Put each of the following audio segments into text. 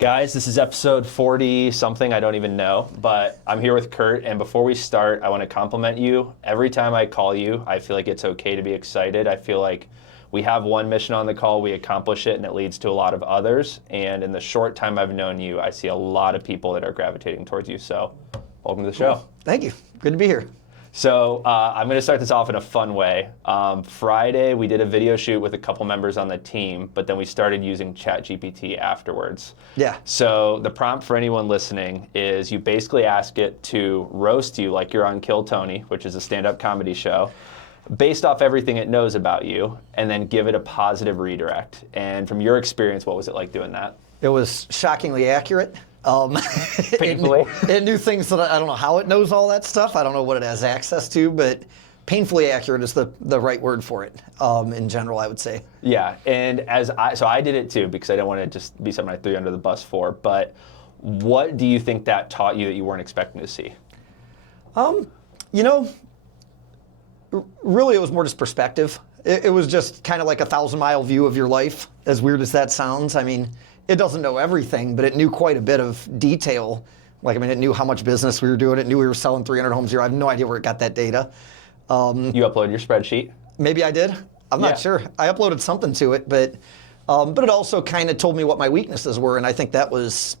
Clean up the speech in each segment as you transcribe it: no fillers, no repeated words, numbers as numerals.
Guys, this is episode 40 something, I don't even know, but I'm here with Kurt, and before we start, I want to compliment you. Every time I call you, I feel like it's okay to be excited. I feel like we have one mission on the call, we accomplish it, and it leads to a lot of others, and in the short time I've known you, I see a lot of people that are gravitating towards you, so welcome to the show. Thank you. Good to be here. So I'm going to start this off in a fun way. Friday, we did a video shoot with a couple members on the team, but then we started using ChatGPT afterwards. Yeah. So the prompt for anyone listening is you basically ask it to roast you like you're on Kill Tony, which is a stand-up comedy show, based off everything it knows about you, and then give it a positive redirect. And from your experience, what was it like doing that? It was shockingly accurate. Painfully. It knew things that I don't know how it knows all that stuff. I don't know what it has access to, but painfully accurate is the right word for it. In general, I would say. Yeah, and so I did it too because I didn't want to just be something I threw you under the bus for. But what do you think that taught you that you weren't expecting to see? Really, it was more just perspective. It was just kind of like a 1,000-mile view of your life. As weird as that sounds, I mean, it doesn't know everything, but it knew quite a bit of detail. It knew how much business we were doing. It knew we were selling 300 homes a year. I have no idea where it got that data. You uploaded your spreadsheet? Maybe I did. I'm not sure. I uploaded something to it, but it also kind of told me what my weaknesses were, and I think that was.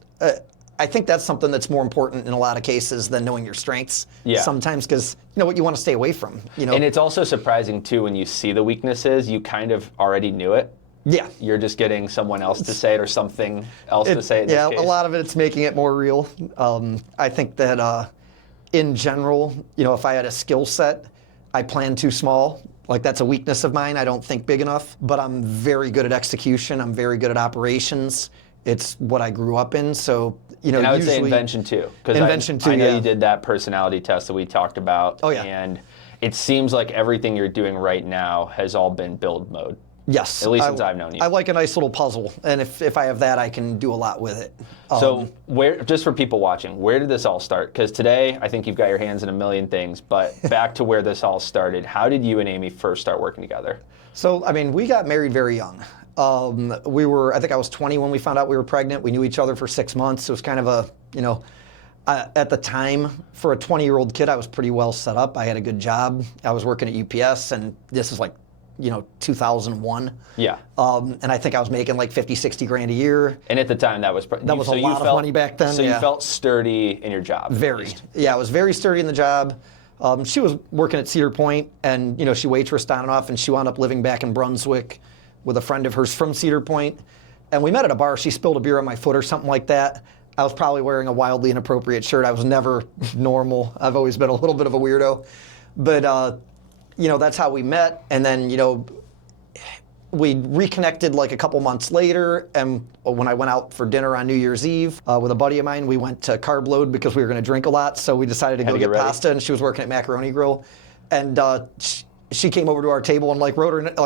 I think that's something that's more important in a lot of cases than knowing your strengths. Yeah. Sometimes because you know what you want to stay away from. And it's also surprising too when you see the weaknesses, you kind of already knew it. Yeah. You're just getting someone else to say it or something else to say it in this case. A lot of it's making it more real. I think that in general, if I had a skill set, I plan too small. Like that's a weakness of mine. I don't think big enough, but I'm very good at execution. I'm very good at operations. It's what I grew up in. So, and I would say invention too. Invention too, I know you did that personality test that we talked about. Oh yeah. And it seems like everything you're doing right now has all been build mode. Yes. At least since I've known you. I like a nice little puzzle, and if I have that, I can do a lot with it. So just for people watching, where did this all start? Because today, I think you've got your hands in a million things, but back to where this all started, how did you and Amy first start working together? So, we got married very young. I think I was 20 when we found out we were pregnant. We knew each other for 6 months. It was kind of at the time, for a 20-year-old kid, I was pretty well set up. I had a good job. I was working at UPS, and this is 2001. Yeah. And I think I was making like 50, 60 grand a year. And at the time, that was a lot of money back then. So you felt sturdy in your job. Very. Yeah, I was very sturdy in the job. She was working at Cedar Point, and she waitressed on and off, and she wound up living back in Brunswick with a friend of hers from Cedar Point. And we met at a bar. She spilled a beer on my foot or something like that. I was probably wearing a wildly inappropriate shirt. I was never normal. I've always been a little bit of a weirdo. But that's how we met, and then, we reconnected like a couple months later, and when I went out for dinner on New Year's Eve with a buddy of mine, we went to Carb Load because we were going to drink a lot, so we decided to go get pasta, and she was working at Macaroni Grill, and she came over to our table and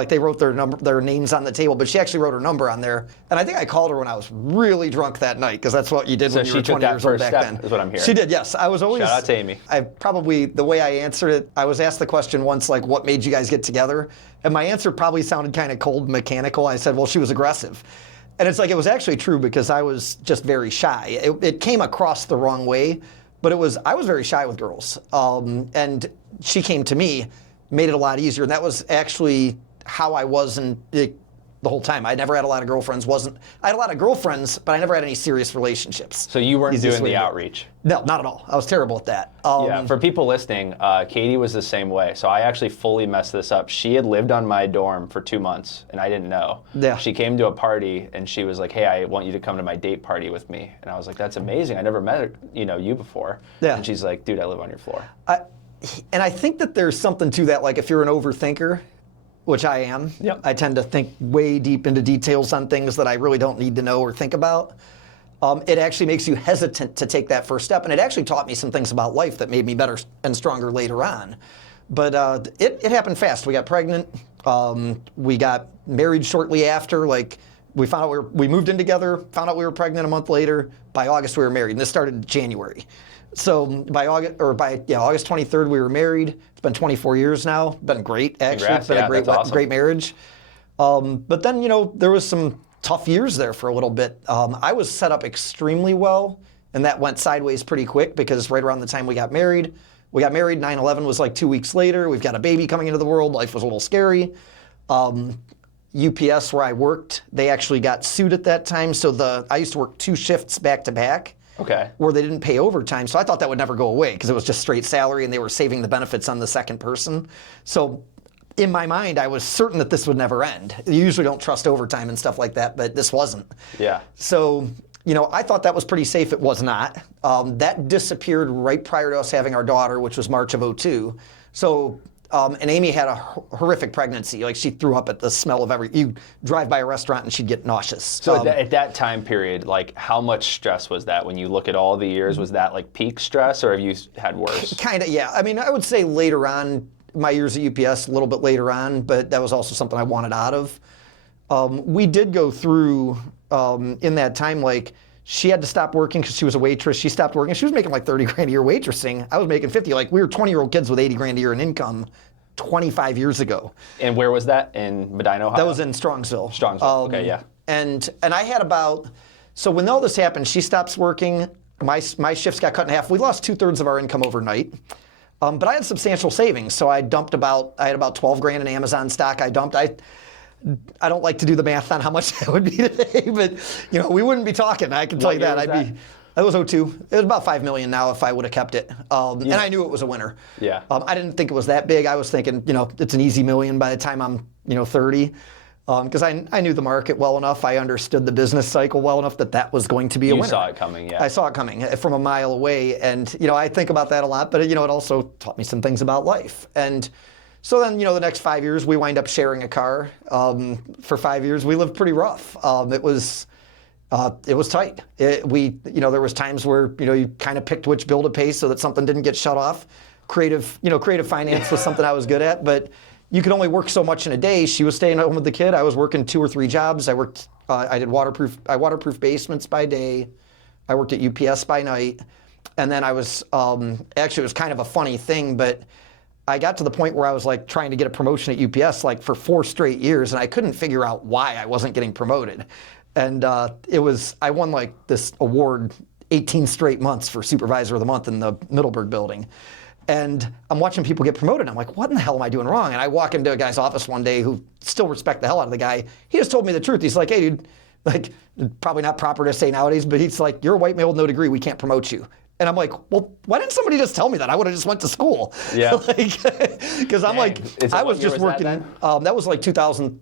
they wrote their names on the table, but she actually wrote her number on there. And I think I called her when I was really drunk that night, because that's what you did when you were 20 years old back then. Is what I'm hearing. She did, yes. I was always. Shout out to Amy. The way I answered it, I was asked the question once, like, what made you guys get together? And my answer probably sounded kind of cold, mechanical. I said, well, she was aggressive. And it's like, it was actually true, because I was just very shy. It came across the wrong way, but I was very shy with girls. And she came to me, made it a lot easier. And that was actually how I was the whole time. I never had a lot of girlfriends. I had a lot of girlfriends, but I never had any serious relationships. So you weren't doing the outreach? No, not at all. I was terrible at that. For people listening, Katie was the same way. So I actually fully messed this up. She had lived on my dorm for 2 months, and I didn't know. Yeah. She came to a party, and she was like, hey, I want you to come to my date party with me. And I was like, that's amazing. I never met you before. Yeah. And she's like, dude, I live on your floor. And I think that there's something to that, like if you're an overthinker, which I am, Yep. I tend to think way deep into details on things that I really don't need to know or think about. It actually makes you hesitant to take that first step. And it actually taught me some things about life that made me better and stronger later on. But it happened fast. We got pregnant. We got married shortly after. We found out we moved in together, found out we were pregnant a month later. By August, we were married. And this started in January. So by August 23rd, we were married. It's been 24 years now. Been great, actually. Congrats. It's been a great marriage. But then, there was some tough years there for a little bit. I was set up extremely well, and that went sideways pretty quick because right around the time we got married, 9/11 was like 2 weeks later. We've got a baby coming into the world. Life was a little scary. UPS, where I worked, they actually got sued at that time. So I used to work 2 shifts back to back. Okay. Where they didn't pay overtime. So I thought that would never go away because it was just straight salary and they were saving the benefits on the second person. So in my mind, I was certain that this would never end. You usually don't trust overtime and stuff like that, but this wasn't. Yeah. So, I thought that was pretty safe. It was not. That disappeared right prior to us having our daughter, which was March of '02. So, and Amy had a horrific pregnancy. Like she threw up at the smell of you drive by a restaurant and she'd get nauseous. So at that time period, like how much stress was that when you look at all the years? Was that like peak stress or have you had worse? Kind of, yeah. I mean, I would say later on, my years at UPS, a little bit later on, but that was also something I wanted out of. We did go through, in that time, like she had to stop working because she was a waitress. She stopped working. She was making like 30 grand a year waitressing. I was making 50. Like we were 20-year-old kids with 80 grand a year in income 25 years ago. And where was that? In Medina, Ohio? That was in Strongsville. Strongsville, okay, yeah. And I had so when all this happened, she stops working. My shifts got cut in half. We lost 2/3 of our income overnight. But I had substantial savings. So I had about 12 grand in Amazon stock. I don't like to do the math on how much that would be today, but we wouldn't be talking. I can tell you that. That was '02. It was about $5 million now if I would have kept it. And I knew it was a winner. Yeah. I didn't think it was that big. I was thinking, it's an easy million by the time I'm, 30. Because I knew the market well enough. I understood the business cycle well enough that was going to be a winner. You saw it coming, yeah. I saw it coming from a mile away. And, I think about that a lot. But, it also taught me some things about life. And so then, the next 5 years, we wind up sharing a car. For 5 years, we lived pretty rough. It was tight. There was times where, you kind of picked which bill to pay so that something didn't get shut off. Creative finance was something I was good at, but you could only work so much in a day. She was staying at home with the kid. I was working 2 or 3 jobs. I waterproof basements by day. I worked at UPS by night. And then I was, actually it was kind of a funny thing, but I got to the point where I was like trying to get a promotion at UPS like for 4 straight years, and I couldn't figure out why I wasn't getting promoted. And I won like this award 18 straight months for Supervisor of the Month in the Middleburg building. And I'm watching people get promoted. I'm like, what in the hell am I doing wrong? And I walk into a guy's office one day who still respect the hell out of the guy. He just told me the truth. He's like, hey, dude, like, probably not proper to say nowadays, but he's like, you're a white male with no degree. We can't promote you. And I'm like, well, why didn't somebody just tell me that? I would have just went to school. Yeah. Because I'm like, I was just working. That was like 2004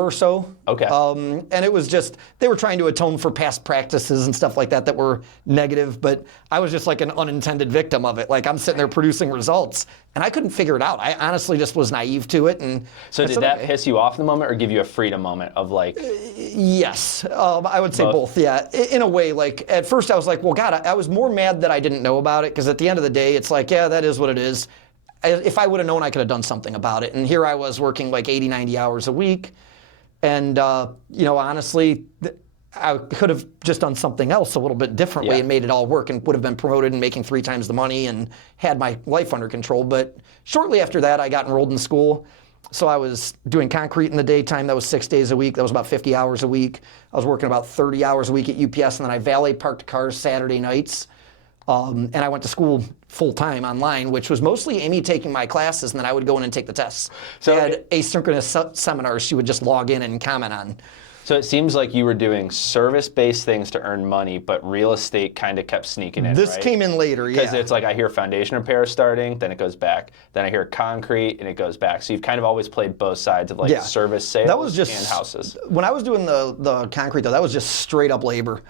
or so. Okay. And it was just, they were trying to atone for past practices and stuff like that were negative, but I was just like an unintended victim of it. Like I'm sitting there producing results and I couldn't figure it out. I honestly just was naive to it. And so did that piss you off in the moment or give you a freedom moment of like? Yes, I would say both. Yeah, in a way, like at first I was like, well, God, I was more mad that I didn't know about it because at the end of the day, it's like, yeah, that is what it is. If I would have known, I could have done something about it. And here I was working like 80, 90 hours a week. And, honestly, I could have just done something else a little bit differently and made it all work and would have been promoted and making 3 times the money and had my life under control. But shortly after that, I got enrolled in school. So I was doing concrete in the daytime. That was 6 days a week. That was about 50 hours a week. I was working about 30 hours a week at UPS, and then I valet parked cars Saturday nights. And I went to school full-time online, which was mostly Amy taking my classes, and then I would go in and take the tests. So I had asynchronous seminars she would just log in and comment on. So it seems like you were doing service-based things to earn money, but real estate kind of kept sneaking in, This came in later, yeah. Because it's like I hear foundation repair starting, then it goes back. Then I hear concrete, and it goes back. So you've kind of always played both sides of like service sales and houses. When I was doing the concrete, though, that was just straight-up labor.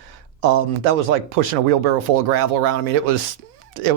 That was like pushing a wheelbarrow full of gravel around. I mean, it was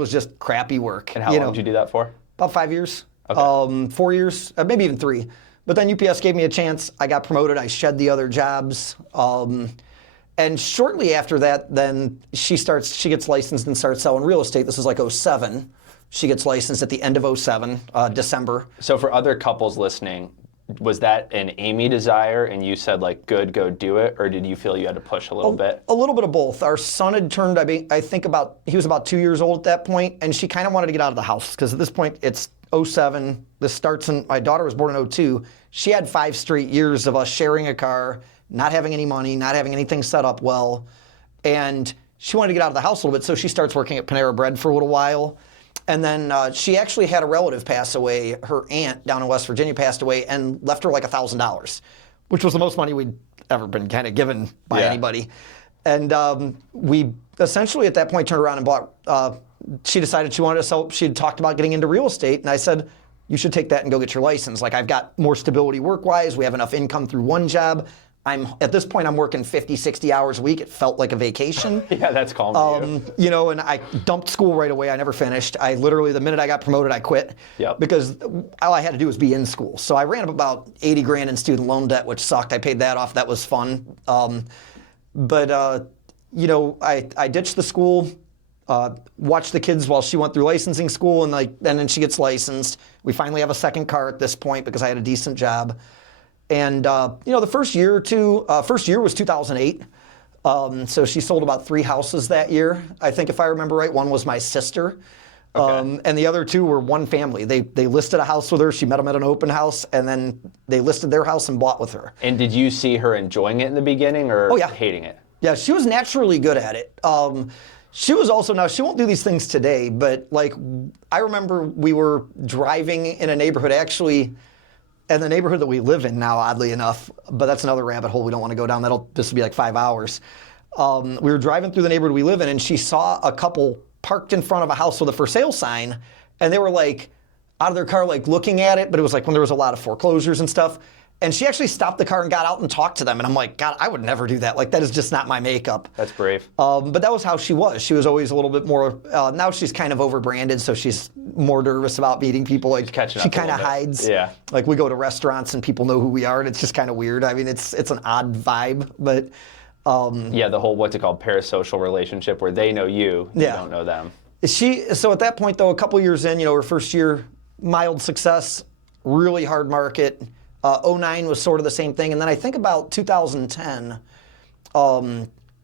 just crappy work. And how long did you do that for? About 5 years. Okay. 4 years, maybe even 3. But then UPS gave me a chance. I got promoted. I shed the other jobs. And shortly after that, then she gets licensed and starts selling real estate. This is like '07. She gets licensed at the end of '07, December. So for other couples listening, was that an Amy desire and you said like, good, go do it? Or did you feel you had to push a little bit? A little bit of both. Our son had turned, I think he was about 2 years old at that point, and she kind of wanted to get out of the house because at this point it's '07. This starts my daughter was born in '02. She had 5 straight years of us sharing a car, not having any money, not having anything set up well. And she wanted to get out of the house a little bit, so she starts working at Panera Bread for a little while. And then she actually had a relative pass away. Her aunt down in West Virginia passed away and left her like $1,000, which was the most money we'd ever been kind of given by anybody. And we essentially at that point turned around and bought, she decided she wanted to sell, she had talked about getting into real estate. And I said, you should take that and go get your license. Like, I've got more stability work-wise. We have enough income through one job. At this point, I'm working 50, 60 hours a week. It felt like a vacation. Yeah, that's calm for you. You know, and I dumped school right away. I never finished. I literally, the minute I got promoted, I quit. Yep. Because all I had to do was be in school. So I ran up about 80 grand in student loan debt, which sucked. I paid that off. That was fun. You know, I ditched the school, watched the kids while she went through licensing school, and then she gets licensed. We finally have a second car at this point because I had a decent job. And, you know, the first year or two, first year was 2008. So she sold about 3 houses that year. I think if I remember right, one was my sister. Okay. And the other 2 were one family. They listed a house with her. She met them at an open house, and then they listed their house and bought with her. And did you see her enjoying it in the beginning or hating it? Yeah, she was naturally good at it. She was also, now she won't do these things today, but like I remember we were driving in a neighborhood, actually, and the neighborhood that we live in now, oddly enough, but that's another rabbit hole we don't want to go down. This will be like 5 hours. We were driving through the neighborhood we live in, and she saw a couple parked in front of a house with a for sale sign, and they were like out of their car, like looking at it, but it was like when there was a lot of foreclosures and stuff. And she actually stopped the car and got out and talked to them. And I'm like, God, I would never do that. Like, that is just not my makeup. That's brave. But that was how she was. She was always a little bit more, now she's kind of overbranded, so she's more nervous about meeting people. Like, she kind of hides. Yeah. Like, we go to restaurants and people know who we are, and it's just kind of weird. I mean, it's an odd vibe, but... yeah, the whole, what's it called, parasocial relationship where they know you don't know them. So at that point, though, a couple years in, you know, her first year, mild success, really hard market. 09 was sort of the same thing. And then I think about 2010,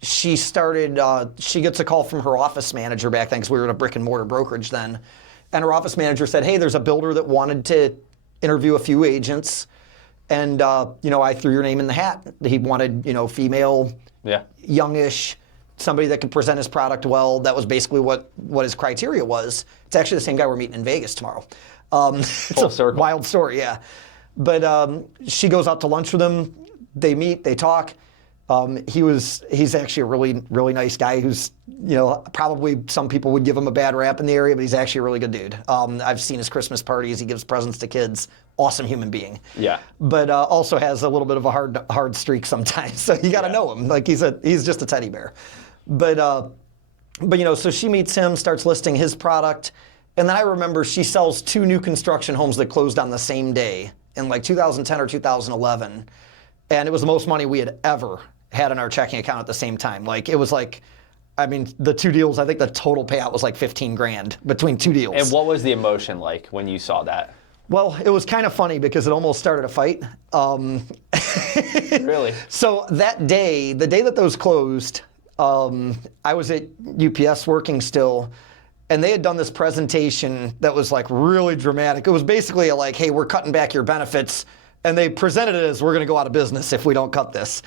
she gets a call from her office manager back then, because we were at a brick and mortar brokerage then. And her office manager said, hey, there's a builder that wanted to interview a few agents. And, you know, I threw your name in the hat. He wanted, you know, female, youngish, somebody that could present his product well. That was basically what his criteria was. It's actually the same guy we're meeting in Vegas tomorrow. Full circle. Wild story, yeah. But she goes out to lunch with him. They meet, they talk. He's actually a really, really nice guy who's, you know, probably some people would give him a bad rap in the area, but he's actually a really good dude. I've seen his Christmas parties. He gives presents to kids. Awesome human being. Yeah. But also has a little bit of a hard streak sometimes. So you got to know him. Like, he's just a teddy bear. But you know, so she meets him, starts listing his product. And then I remember she sells 2 new construction homes that closed on the same day in like 2010 or 2011. And it was the most money we had ever had in our checking account at the same time. Like, it was like, I mean, the 2 deals, I think the total payout was like 15 grand between 2 deals. And what was the emotion like when you saw that? Well, it was kind of funny because it almost started a fight. Really? So that day, the day that those closed, I was at UPS working still, and they had done this presentation that was like really dramatic. It was basically like, hey, we're cutting back your benefits. And they presented it as, we're going to go out of business if we don't cut this.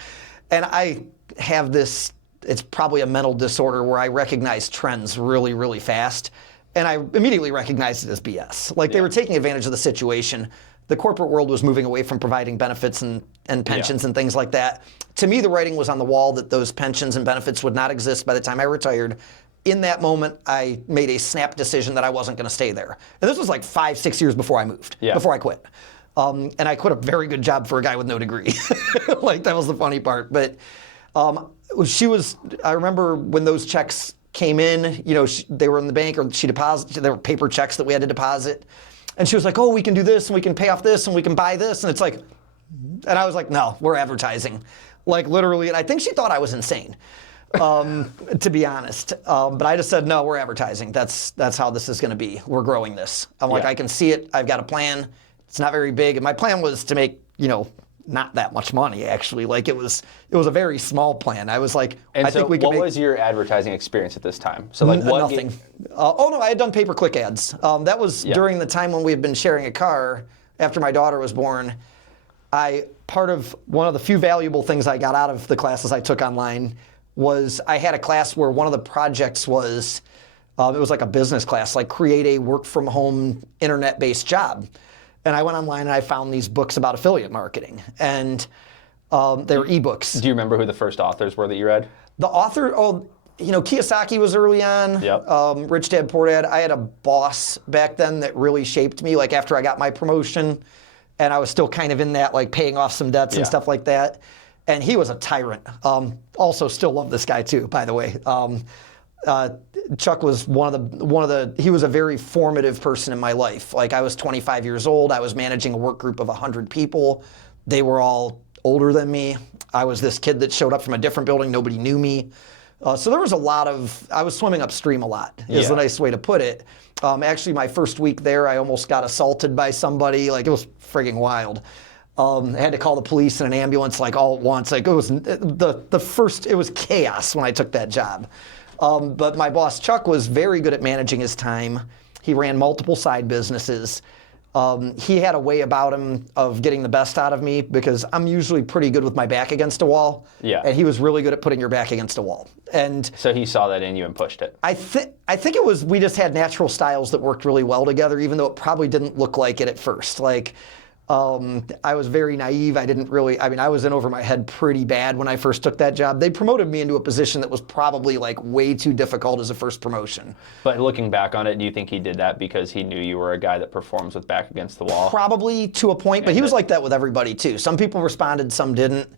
And I have this, it's probably a mental disorder where I recognize trends really, really fast. And I immediately recognized it as BS. Like, they were taking advantage of the situation. The corporate world was moving away from providing benefits and pensions and things like that. To me, the writing was on the wall that those pensions and benefits would not exist by the time I retired. In that moment, I made a snap decision that I wasn't going to stay there. And this was like 5, 6 years before I moved, before I quit. And I quit a very good job for a guy with no degree. Like, that was the funny part. But I remember when those checks came in, you know, they were in the bank, or she deposited, there were paper checks that we had to deposit. And she was like, oh, we can do this, and we can pay off this, and we can buy this. And it's like, and I was like, no, we're advertising. Like, literally. And I think she thought I was insane. To be honest. But I just said, no, we're advertising. That's how this is going to be. We're growing this. I'm like, I can see it. I've got a plan. It's not very big. And my plan was to make, you know, not that much money, actually. Like, it was a very small plan. I was like, and I think we could what was your advertising experience at this time? So like what? Nothing. Oh no, I had done pay-per-click ads. That was during the time when we had been sharing a car after my daughter was born. I part of one of the few valuable things I got out of the classes I took online was I had a class where one of the projects was, it was like a business class, like create a work from home internet-based job. And I went online and I found these books about affiliate marketing, and they were ebooks. Do you remember who the first authors were that you read? The author, Kiyosaki was early on. Yep. Rich Dad Poor Dad. I had a boss back then that really shaped me. Like after I got my promotion, and I was still kind of in that, like paying off some debts and stuff like that. And he was a tyrant. Also, still love this guy too, by the way. Chuck was he was a very formative person in my life. Like I was 25 years old. I was managing a work group of 100 people. They were all older than me. I was this kid that showed up from a different building. Nobody knew me. So there was I was swimming upstream a lot, is the nice way to put it. Actually, my first week there, I almost got assaulted by somebody. Like, it was frigging wild. I had to call the police and an ambulance, like, all at once. Like, it was it was chaos when I took that job. But my boss, Chuck, was very good at managing his time. He ran multiple side businesses. He had a way about him of getting the best out of me because I'm usually pretty good with my back against a wall. Yeah. And he was really good at putting your back against a wall. And so he saw that in you and pushed it. I think it was, we just had natural styles that worked really well together, even though it probably didn't look like it at first. Like, I was very naive. I was in over my head pretty bad when I first took that job. They promoted me into a position that was probably like way too difficult as a first promotion. But looking back on it, do you think he did that because he knew you were a guy that performs with back against the wall? Probably to a point, but he was like that with everybody too. Some people responded, some didn't.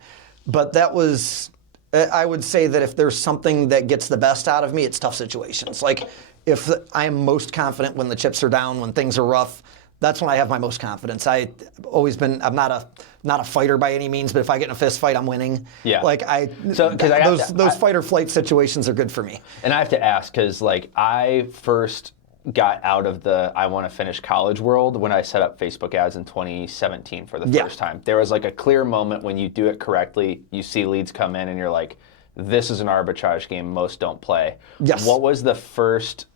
But I would say that if there's something that gets the best out of me, it's tough situations. Like if I am most confident when the chips are down, when things are rough, that's when I have my most confidence. I'm not a fighter by any means, but if I get in a fist fight, I'm winning. Yeah. Like those fight or flight situations are good for me. And I have to ask, because like I first got out of the I want to finish college world when I set up Facebook ads in 2017 for the first time. There was like a clear moment when you do it correctly, you see leads come in and you're like, this is an arbitrage game most don't play. Yes. What was the first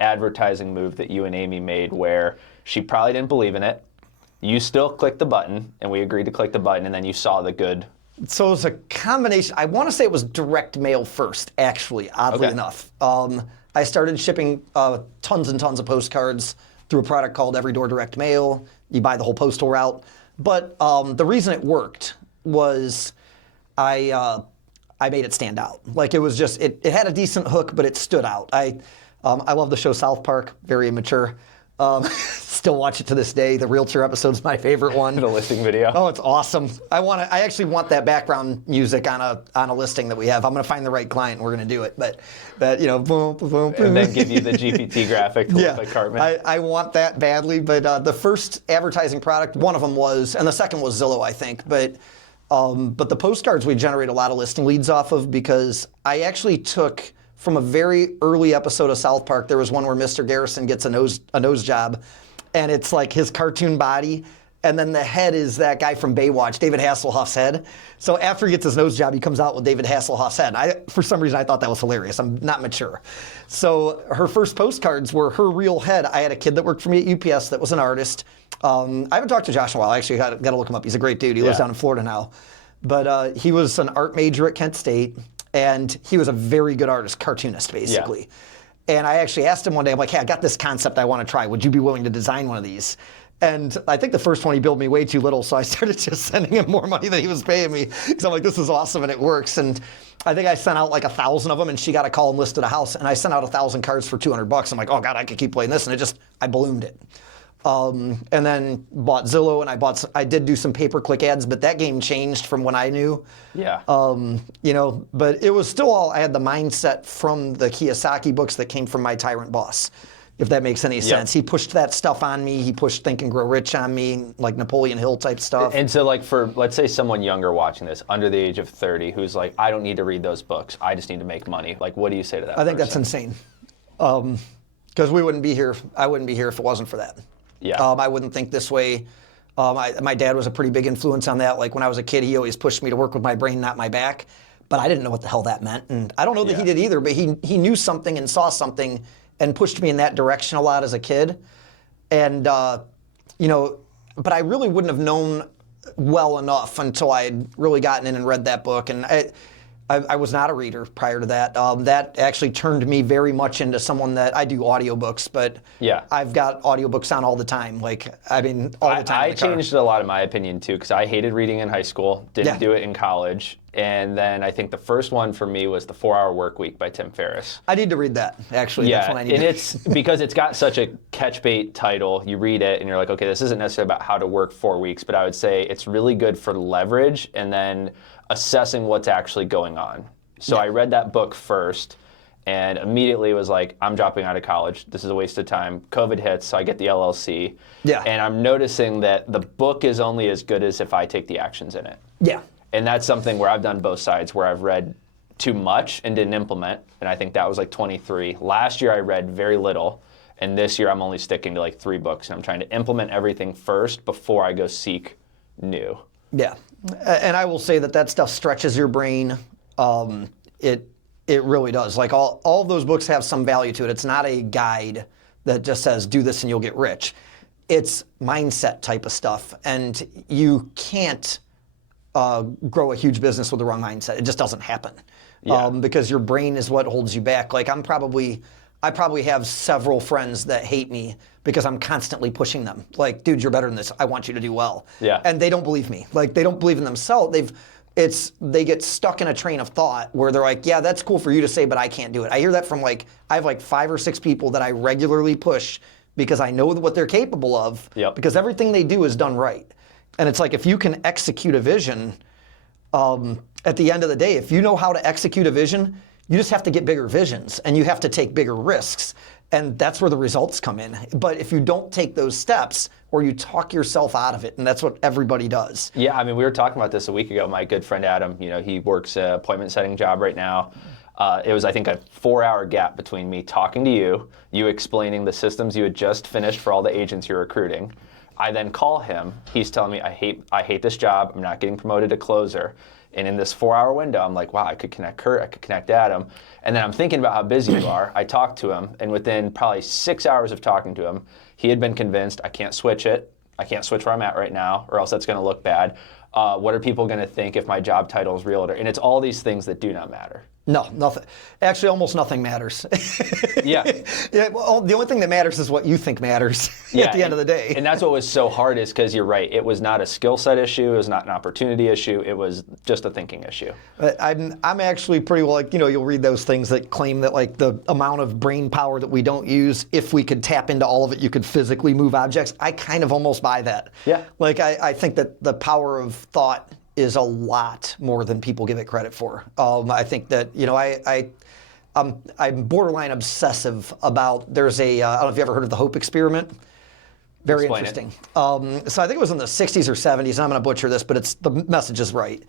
advertising move that you and Amy made where she probably didn't believe in it, you still clicked the button, and we agreed to click the button, and then you saw the good? So it was a combination. I want to say it was direct mail first, actually, oddly enough. I started shipping tons and tons of postcards through a product called Every Door Direct Mail. You buy the whole postal route. But the reason it worked was I made it stand out. Like it was just, it had a decent hook, but it stood out. I love the show South Park, very immature. Still watch it to this day. The Realtor episode's my favorite one. The listing video. Oh, it's awesome. I actually want that background music on a listing that we have. I'm going to find the right client and we're going to do it. But boom, boom, boom. And then give you the GPT graphic to look like Cartman. I want that badly. But the first advertising product, one of them was, and the second was Zillow, I think. But the postcards we generate a lot of listing leads off of because I actually took, from a very early episode of South Park, there was one where Mr. Garrison gets a nose job, and it's like his cartoon body, and then the head is that guy from Baywatch, David Hasselhoff's head. So after he gets his nose job, he comes out with David Hasselhoff's head. For some reason, I thought that was hilarious. I'm not mature. So her first postcards were her real head. I had a kid that worked for me at UPS that was an artist. I haven't talked to Josh in a while. I actually got to look him up. He's a great dude. He lives down in Florida now. But he was an art major at Kent State. And he was a very good artist, cartoonist, basically. Yeah. And I actually asked him one day, I'm like, hey, I got this concept I want to try. Would you be willing to design one of these? And I think the first one he billed me way too little, so I started just sending him more money than he was paying me. Because I'm like, this is awesome and it works. And I think I sent out like 1,000 of them, and she got a call and listed a house. And I sent out 1,000 cards for $200. I'm like, oh God, I could keep playing this. And I ballooned it. And then bought Zillow, and I did do some pay-per-click ads, but that game changed from when I knew. Yeah. But it was still I had the mindset from the Kiyosaki books that came from my tyrant boss, if that makes any sense. He pushed that stuff on me. He pushed Think and Grow Rich on me, like Napoleon Hill type stuff. And so like for, let's say someone younger watching this, under the age of 30, who's like, I don't need to read those books. I just need to make money. Like, what do you say to that I think that's insane. Because we wouldn't be here. I wouldn't be here if it wasn't for that. Yeah. I wouldn't think this way. My dad was a pretty big influence on that. Like when I was a kid, he always pushed me to work with my brain, not my back. But I didn't know what the hell that meant. And I don't know that he did either, but he knew something and saw something and pushed me in that direction a lot as a kid. And, but I really wouldn't have known well enough until I had really gotten in and read that book. And I was not a reader prior to that. That actually turned me very much into someone that I do audiobooks, but I've got audiobooks on all the time. Like, I mean, all the time. I changed a lot of my opinion too, because I hated reading in high school, didn't do it in college. And then I think the first one for me was The 4-Hour Workweek by Tim Ferriss. I need to read that, actually. Yeah, that's what I need and it's because it's got such a catch-bait title. You read it and you're like, okay, this isn't necessarily about how to work 4 weeks, but I would say it's really good for leverage and then assessing what's actually going on. So I read that book first and immediately was like, I'm dropping out of college. This is a waste of time. COVID hits, so I get the LLC. Yeah. And I'm noticing that the book is only as good as if I take the actions in it. Yeah. And that's something where I've done both sides, where I've read too much and didn't implement. And I think that was like 23. Last year I read very little. And this year I'm only sticking to like 3 books. And I'm trying to implement everything first before I go seek new. Yeah. And I will say that stuff stretches your brain. It really does. Like all of those books have some value to it. It's not a guide that just says do this and you'll get rich. It's mindset type of stuff. And you can't grow a huge business with the wrong mindset. It just doesn't happen. Because your brain is what holds you back. Like I probably have several friends that hate me because I'm constantly pushing them. Like, dude, you're better than this. I want you to do well. Yeah. And they don't believe me. Like, they don't believe in themselves. They get stuck in a train of thought where they're like, yeah, that's cool for you to say, but I can't do it. I hear that from I have like 5 or 6 people that I regularly push because I know what they're capable of. Yep. Because everything they do is done right. And it's like, if you can execute a vision, at the end of the day, if you know how to execute a vision, you just have to get bigger visions and you have to take bigger risks. And that's where the results come in. But if you don't take those steps or you talk yourself out of it, and that's what everybody does. Yeah, I mean, we were talking about this a week ago. My good friend Adam, he works an appointment setting job right now. It was, I think, a 4-hour gap between me talking to you explaining the systems you had just finished for all the agents you're recruiting. I then call him. He's telling me, I hate this job. I'm not getting promoted to closer. And in this 4-hour window, I'm like, wow, I could connect Kurt, I could connect Adam. And then I'm thinking about how busy you are. I talked to him, and within probably 6 hours of talking to him, he had been convinced, I can't switch it. I can't switch where I'm at right now, or else that's going to look bad. What are people going to think if my job title is realtor? And it's all these things that do not matter. No, nothing. Actually, almost nothing matters. Yeah. Well, the only thing that matters is what you think matters at the end of the day. And that's what was so hard is because you're right. It was not a skill set issue. It was not an opportunity issue. It was just a thinking issue. I'm actually pretty well, you'll read those things that claim that like the amount of brain power that we don't use, if we could tap into all of it, you could physically move objects. I kind of almost buy that. Yeah. Like I think that the power of thought is a lot more than people give it credit for. I think that, I'm borderline obsessive about, there's I don't know if you ever heard of the Hope Experiment. Very Explain interesting. So I think it was in the 60s or 70s, and I'm going to butcher this, but the message is right.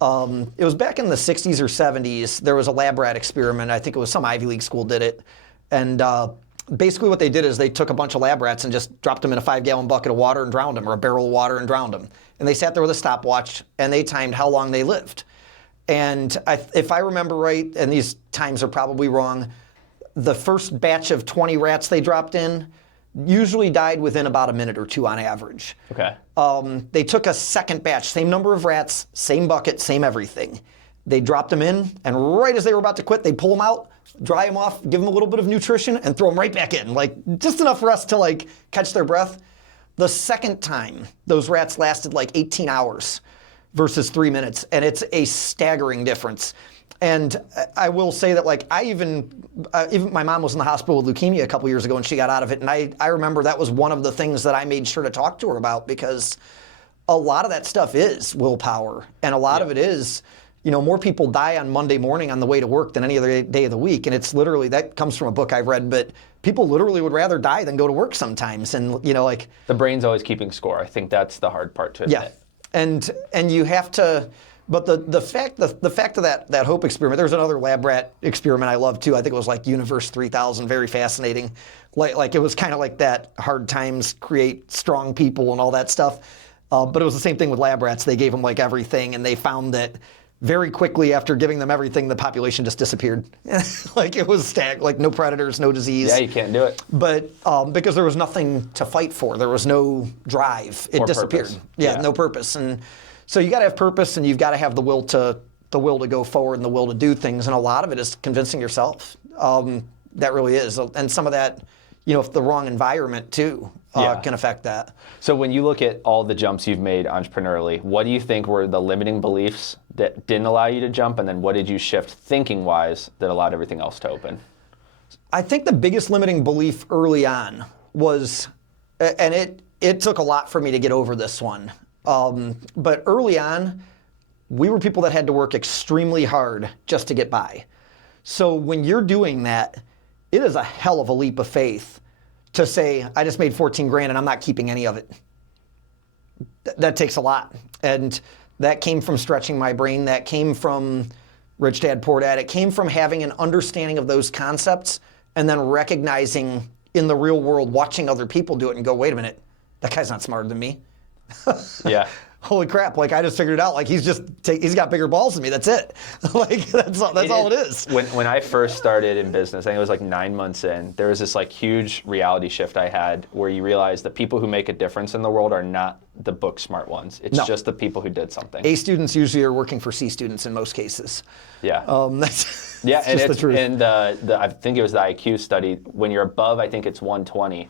It was back in the 60s or 70s, there was a lab rat experiment. I think it was some Ivy League school did it. And basically what they did is they took a bunch of lab rats and just dropped them in a 5-gallon bucket of water and drowned them, or a barrel of water and drowned them. And they sat there with a stopwatch, and they timed how long they lived. And if I remember right, and these times are probably wrong, the first batch of 20 rats they dropped in usually died within about a minute or 2 on average. Okay. They took a second batch, same number of rats, same bucket, same everything. They dropped them in, and right as they were about to quit, they'd pull them out, dry them off, give them a little bit of nutrition, and throw them right back in. Like, just enough for us to, catch their breath. The second time, those rats lasted 18 hours versus 3 minutes, and it's a staggering difference. And I will say that, I even my mom was in the hospital with leukemia a couple years ago, and she got out of it. And I remember that was one of the things that I made sure to talk to her about, because a lot of that stuff is willpower, and a lot of it is, more people die on Monday morning on the way to work than any other day of the week. And it's literally, that comes from a book I read, but people literally would rather die than go to work sometimes. And, the brain's always keeping score. I think that's the hard part to admit. Yeah. And you have to, but the fact of that Hope experiment, there's another lab rat experiment I love too. I think it was Universe 3000, very fascinating. It was kind of like that, hard times create strong people and all that stuff. But it was the same thing with lab rats. They gave them everything, and they found that very quickly after giving them everything, the population just disappeared. Like it was like no predators, no disease. Yeah, you can't do it. But because there was nothing to fight for, there was no drive. It Or disappeared. purpose. Yeah, Yeah. no purpose. And so you got to have purpose, and you've got to have the will to go forward and the will to do things. And a lot of it is convincing yourself. That really is. And some of that, if the wrong environment too Yeah. can affect that. So when you look at all the jumps you've made entrepreneurially, what do you think were the limiting beliefs that didn't allow you to jump? And then what did you shift thinking-wise that allowed everything else to open? I think the biggest limiting belief early on was, and it took a lot for me to get over this one, but early on, we were people that had to work extremely hard just to get by. So when you're doing that, it is a hell of a leap of faith to say, I just made 14 grand and I'm not keeping any of it. That takes a lot. And that came from stretching my brain. That came from Rich Dad, Poor Dad. It came from having an understanding of those concepts and then recognizing in the real world, watching other people do it and go, wait a minute, that guy's not smarter than me. Yeah. Holy crap, like I just figured it out, like he's got bigger balls than me, that's it. Like that's all it is. When I first started in business, I think it was like 9 months in, there was this like huge reality shift I had where you realize the people who make a difference in the world are not the book smart ones. It's just the people who did something. A students usually are working for C students in most cases. Yeah. That's Yeah, and just the truth. And I think it was the IQ study. When you're above, I think it's 120.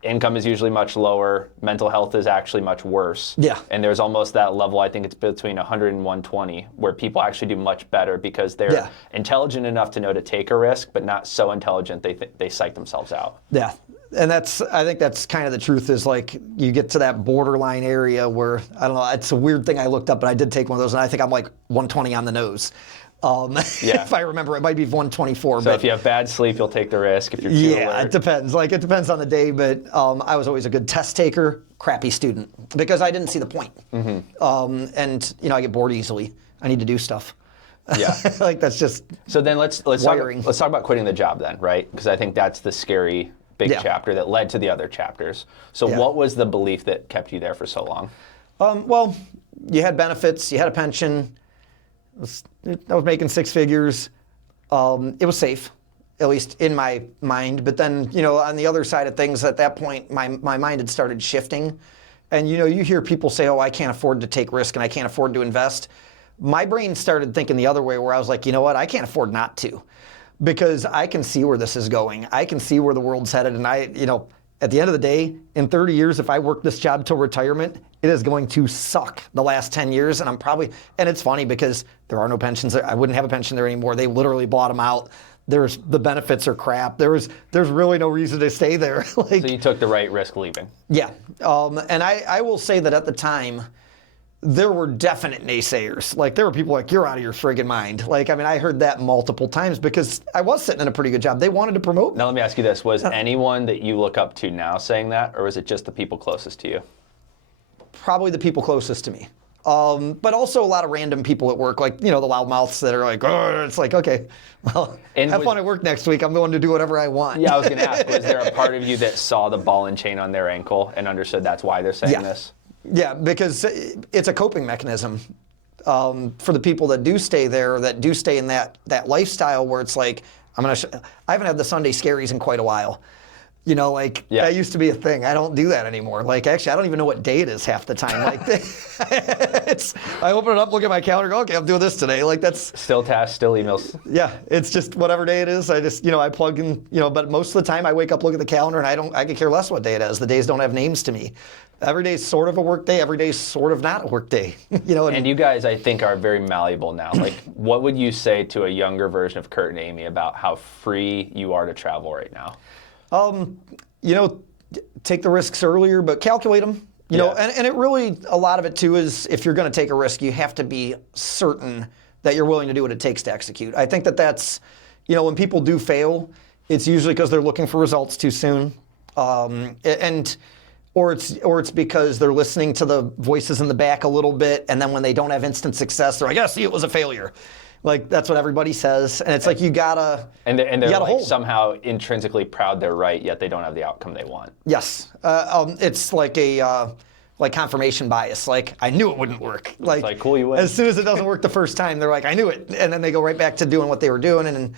Income is usually much lower. Mental health is actually much worse. Yeah. And there's almost that level, I think it's between 100 and 120, where people actually do much better because they're intelligent enough to know to take a risk, but not so intelligent they psych themselves out. Yeah. And I think that's kind of the truth is like you get to that borderline area where, I don't know, it's a weird thing I looked up, but I did take one of those and I think I'm like 120 on the nose. If I remember, it might be 124. So if you have bad sleep, you'll take the risk. If you're too alert. It depends. Like it depends on the day, but I was always a good test taker, crappy student because I didn't see the point. And I get bored easily. I need to do stuff. Yeah. Like that's just So then let's wiring. talk about quitting the job then, right? Because I think that's the scary big chapter that led to the other chapters. So what was the belief that kept you there for so long? Well, you had benefits, you had a pension. I was making six figures. It was safe, at least in my mind. But then, on the other side of things, at that point, my mind had started shifting. And, you hear people say, oh, I can't afford to take risk and I can't afford to invest. My brain started thinking the other way where I was like, you know what, I can't afford not to. Because I can see where this is going. I can see where the world's headed. And at the end of the day, in 30 years, if I work this job till retirement, it is going to suck the last 10 years. And and it's funny because there are no pensions there. I wouldn't have a pension there anymore. They literally bought them out. The benefits are crap. There's really no reason to stay there. So you took the right risk leaving. Yeah. And I will say that at the time, there were definite naysayers. Like there were people like, you're out of your friggin' mind. Like, I heard that multiple times because I was sitting in a pretty good job. They wanted to promote me. Now let me ask you this. Was anyone that you look up to now saying that, or was it just the people closest to you? Probably the people closest to me. But also a lot of random people at work, like, the loudmouths that are like, oh, it's like, okay, well, have fun at work next week. I'm going to do whatever I want. Yeah, I was going to ask, was there a part of you that saw the ball and chain on their ankle and understood that's why they're saying this? Yeah, because it's a coping mechanism for the people that do stay there, that do stay in that lifestyle where it's like, I haven't had the Sunday scaries in quite a while. That used to be a thing. I don't do that anymore. Like, actually, I don't even know what day it is half the time. Like, I open it up, look at my calendar, go, okay, I'm doing this today. Like, that's... Still tasks, still emails. Yeah, it's just whatever day it is. I just, I plug in, but most of the time I wake up, look at the calendar, and I could care less what day it is. The days don't have names to me. Every day's sort of a work day. Every day's sort of not a work day. And you guys, I think, are very malleable now. Like, what would you say to a younger version of Kurt and Amy about how free you are to travel right now? Take the risks earlier, but calculate them. And it really, a lot of it too is if you're going to take a risk, you have to be certain that you're willing to do what it takes to execute. I think that's, when people do fail, it's usually because they're looking for results too soon, or it's because they're listening to the voices in the back a little bit, and then when they don't have instant success, they're like, see, it was a failure. Like, that's what everybody says. And it's like, you gotta... And they're like hold. somehow intrinsically proud they're right, yet they don't have the outcome they want. Yes. It's like like confirmation bias. Like, I knew it wouldn't work. Like, cool, you win. As soon as it doesn't work the first time, they're like, I knew it. And then they go right back to doing what they were doing. And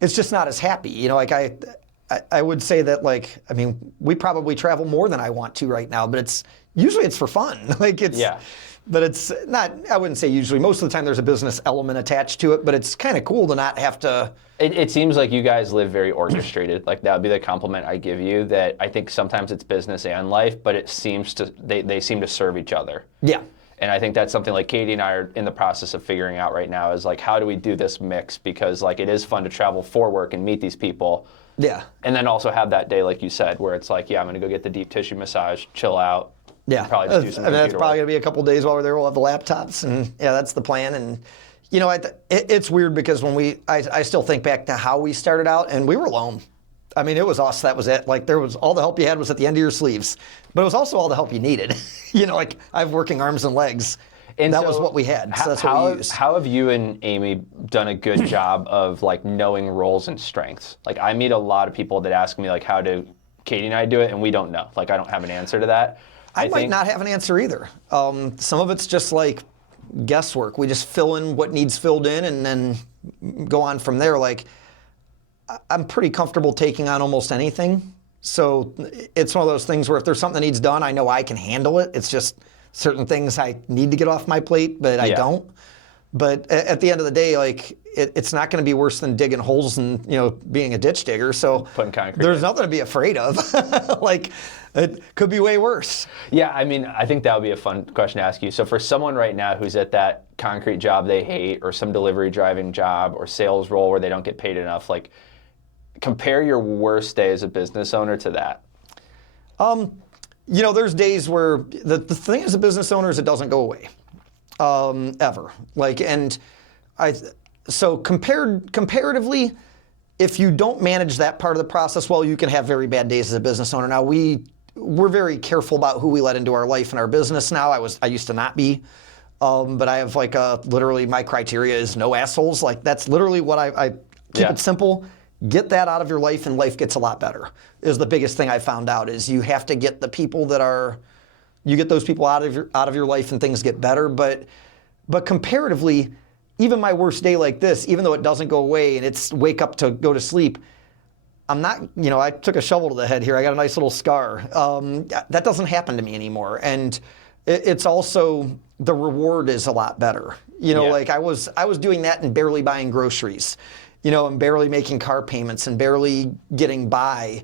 it's just not as happy. You know, like I would say that, like, I mean, we probably travel more than I want to right now, but usually it's for fun. Like, Yeah. But it's not, I wouldn't say usually. Most of the time there's a business element attached to it, but it's kind of cool to not have to. It seems like you guys live very orchestrated. Like, that would be the compliment I give you, that I think sometimes it's business and life, but it seems to, they seem to serve each other. Yeah. And I think that's something like Katie and I are in the process of figuring out right now, is like, how do we do this mix? Because, like, it is fun to travel for work and meet these people. Yeah. And then also have that day, like you said, where it's like, yeah, I'm going to go get the deep tissue massage, chill out. Yeah, Probably just do some that's computer probably work. going to be a couple days while we're there. We'll have the laptops, and yeah, that's the plan. And you know, it's weird because when I still think back to how we started out, and we were alone. I mean, it was us. That was it. Like, there was all the help you had was at the end of your sleeves, but it was also all the help you needed. You know, like, I have working arms and legs. And that was what we had. So that's what we used. How have you and Amy done a good job of, like, knowing roles and strengths? Like, I meet a lot of people that ask me, like, how do Katie and I do it, and we don't know. Like, I don't have an answer to that. I might not have an answer either. Some of it's just like guesswork. We just fill in what needs filled in and then go on from there. Like, I'm pretty comfortable taking on almost anything. So it's one of those things where if there's something that needs done, I know I can handle it. It's just certain things I need to get off my plate, but I don't. But at the end of the day, like, it's not going to be worse than digging holes and, you know, being a ditch digger. So Putting concrete there's in. nothing to be afraid of. Like, it could be way worse. Yeah, I mean, I think that would be a fun question to ask you. So for someone right now who's at that concrete job they hate, or some delivery driving job, or sales role where they don't get paid enough, like, compare your worst day as a business owner to that. You know, there's days where the thing as a business owner is it doesn't go away, ever. Like, and so comparatively, if you don't manage that part of the process well, you can have very bad days as a business owner. Now, we're very careful about who we let into our life and our business now. I used to not be, but I have, like, literally my criteria is no assholes. Like, that's literally what I keep it simple. Get that out of your life, and life gets a lot better. Is the biggest thing I found out, is you have to get the people you get those people out of your life, and things get better. But comparatively, even my worst day like this, even though it doesn't go away and it's wake up to go to sleep, I'm not, you know, I took a shovel to the head here. I got a nice little scar. That doesn't happen to me anymore. And it's also, the reward is a lot better. You know, like, I was doing that and barely buying groceries, you know, and barely making car payments and barely getting by.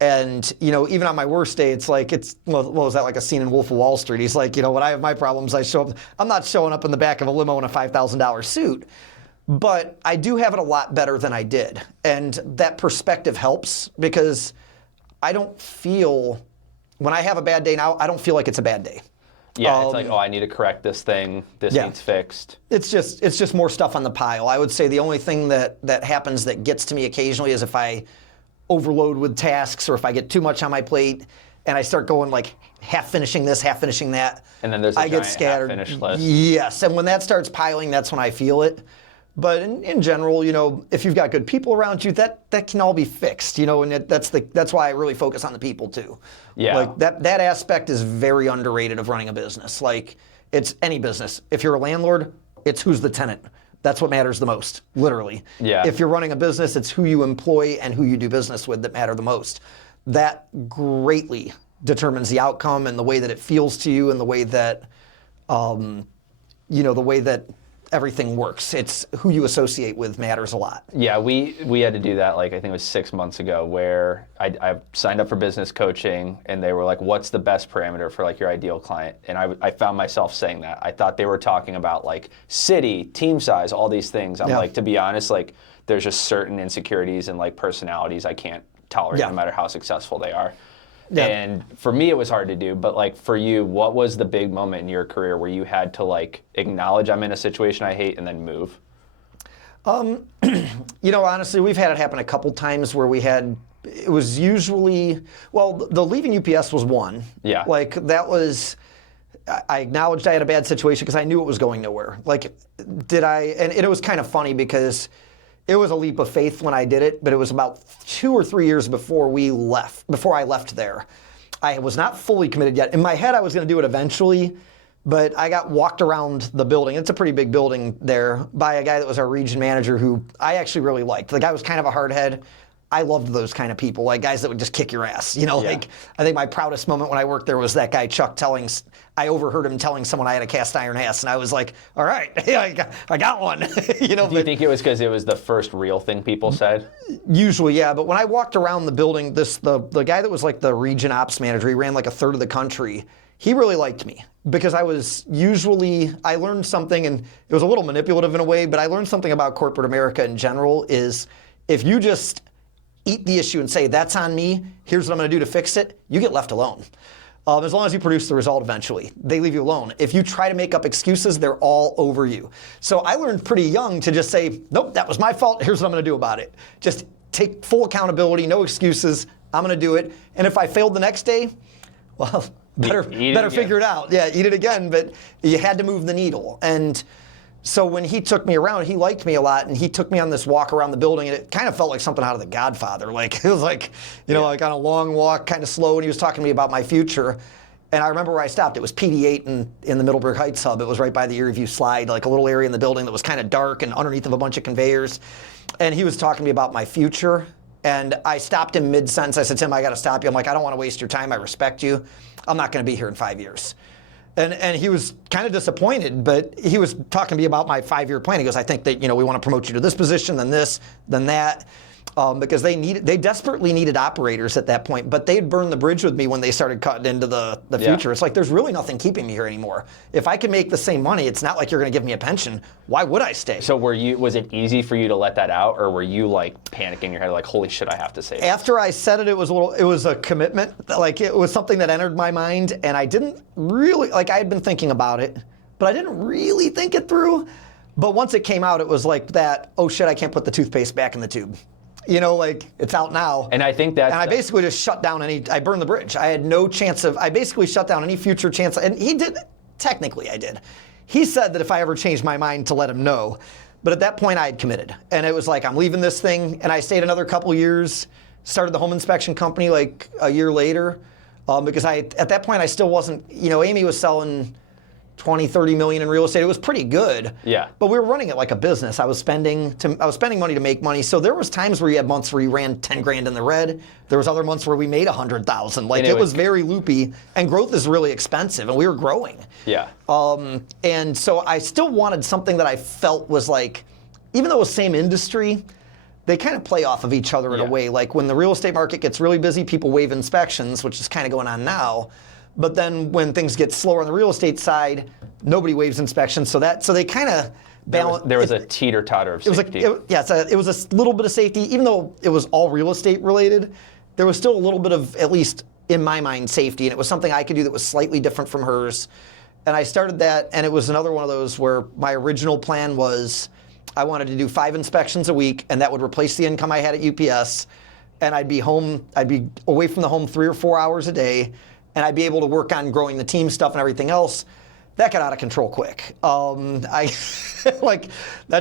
And, you know, even on my worst day, it's like, what was that, like a scene in Wolf of Wall Street? He's like, you know, when I have my problems, I'm not showing up in the back of a limo in a $5,000 suit. But I do have it a lot better than I did. And that perspective helps, because I don't feel, when I have a bad day now, I don't feel like it's a bad day. Yeah, it's like, oh, I need to correct this thing. This needs fixed. It's just more stuff on the pile. I would say the only thing that happens that gets to me occasionally is if I overload with tasks, or if I get too much on my plate and I start going, like, half finishing this, half finishing that. And then there's a I get giant scattered. half-finished list. Yes, and when that starts piling, that's when I feel it. But in general, you know, if you've got good people around you, that can all be fixed, you know, and that's why I really focus on the people too. Yeah. Like, that aspect is very underrated of running a business. Like, it's any business. If you're a landlord, it's who's the tenant. That's what matters the most, literally. Yeah. If you're running a business, it's who you employ and who you do business with that matter the most. That greatly determines the outcome and the way that it feels to you, and the way that, you know, the way that everything works. It's who you associate with matters a lot. Yeah, we had to do that, like, I think it was 6 months ago, where I signed up for business coaching, and they were like, what's the best parameter for, like, your ideal client? And I found myself saying that. I thought they were talking about, like, city, team size, all these things. I'm like, to be honest, like, there's just certain insecurities and, like, personalities I can't tolerate no matter how successful they are. Yeah. And for me, it was hard to do. But, like, for you, what was the big moment in your career where you had to, like, acknowledge I'm in a situation I hate and then move? You know, honestly, we've had it happen a couple times where it was usually, well, the leaving UPS was one. Yeah. Like, that was, I acknowledged I had a bad situation because I knew it was going nowhere. Like, and it was kind of funny because it was a leap of faith when I did it, but it was about 2 or 3 years before I left there. I was not fully committed yet. In my head, I was going to do it eventually, but I got walked around the building. It's a pretty big building there by a guy that was our region manager who I actually really liked. The guy was kind of a hard head. I loved those kind of people, like guys that would just kick your ass. Like I think my proudest moment when I worked there was that guy Chuck I overheard him telling someone I had a cast iron ass, and I was like, all right, I got one. Do you think it was because it was the first real thing people said? Usually, yeah. But when I walked around the building, the guy that was like the region ops manager, he ran like a third of the country. He really liked me because I learned something, and it was a little manipulative in a way, but I learned something about corporate America in general is if you just eat the issue and say, that's on me, here's what I'm going to do to fix it, you get left alone. As long as you produce the result eventually, they leave you alone. If you try to make up excuses, they're all over you. So I learned pretty young to just say, nope, that was my fault, here's what I'm going to do about it. Just take full accountability, no excuses, I'm going to do it. And if I failed the next day, well, better figure it out. Yeah, eat it again, but you had to move the needle. And so when he took me around, he liked me a lot, and he took me on this walk around the building, and it kind of felt like something out of The Godfather. Like it was like, like on a long walk, kind of slow, and he was talking to me about my future. And I remember where I stopped. It was PD8 in the Middleburg Heights hub. It was right by the Erie View slide, like a little area in the building that was kind of dark and underneath of a bunch of conveyors. And he was talking to me about my future. And I stopped him mid-sentence. I said, Tim, I got to stop you. I'm like, I don't want to waste your time. I respect you. I'm not going to be here in 5 years. And he was kind of disappointed, but he was talking to me about my 5-year plan. He goes, I think that, we want to promote you to this position, then this, then that. Because they desperately needed operators at that point, but they had burned the bridge with me when they started cutting into the future. It's like, there's really nothing keeping me here anymore. If I can make the same money, it's not like you're going to give me a pension. Why would I stay? So was it easy for you to let that out, or were you like panicking in your head, like, holy shit, I have to say this? After I said it, it was a commitment. Like it was something that entered my mind, and I didn't really, I had been thinking about it, but I didn't really think it through. But once it came out, it was like that, oh shit, I can't put the toothpaste back in the tube. It's out now. And I think I basically just shut down I burned the bridge. I had no chance I basically shut down any future chance. And he did, technically I did. He said that if I ever changed my mind to let him know. But at that point I had committed. And it was like, I'm leaving this thing. And I stayed another couple years, started the home inspection company like a year later. Because at that point I still wasn't, Amy was selling 20, 30 million in real estate. It was pretty good. Yeah. But we were running it like a business. I was spending money to make money. So there was times where you had months where you ran 10 grand in the red. There was other months where we made 100,000. Like it was very loopy, and growth is really expensive, and we were growing. Yeah. And so I still wanted something that I felt was like, even though it was same industry, they kind of play off of each other in a way. Like when the real estate market gets really busy, people waive inspections, which is kind of going on now. But then when things get slower on the real estate side, nobody waives inspections. So they kind of balance. There was a teeter-totter of safety. It was a little bit of safety. Even though it was all real estate related, there was still a little bit of, at least in my mind, safety. And it was something I could do that was slightly different from hers. And I started that, and it was another one of those where my original plan was I wanted to do 5 inspections a week, and that would replace the income I had at UPS. And I'd be away from the home 3 or 4 hours a day. And I'd be able to work on growing the team stuff and everything else. That got out of control quick. That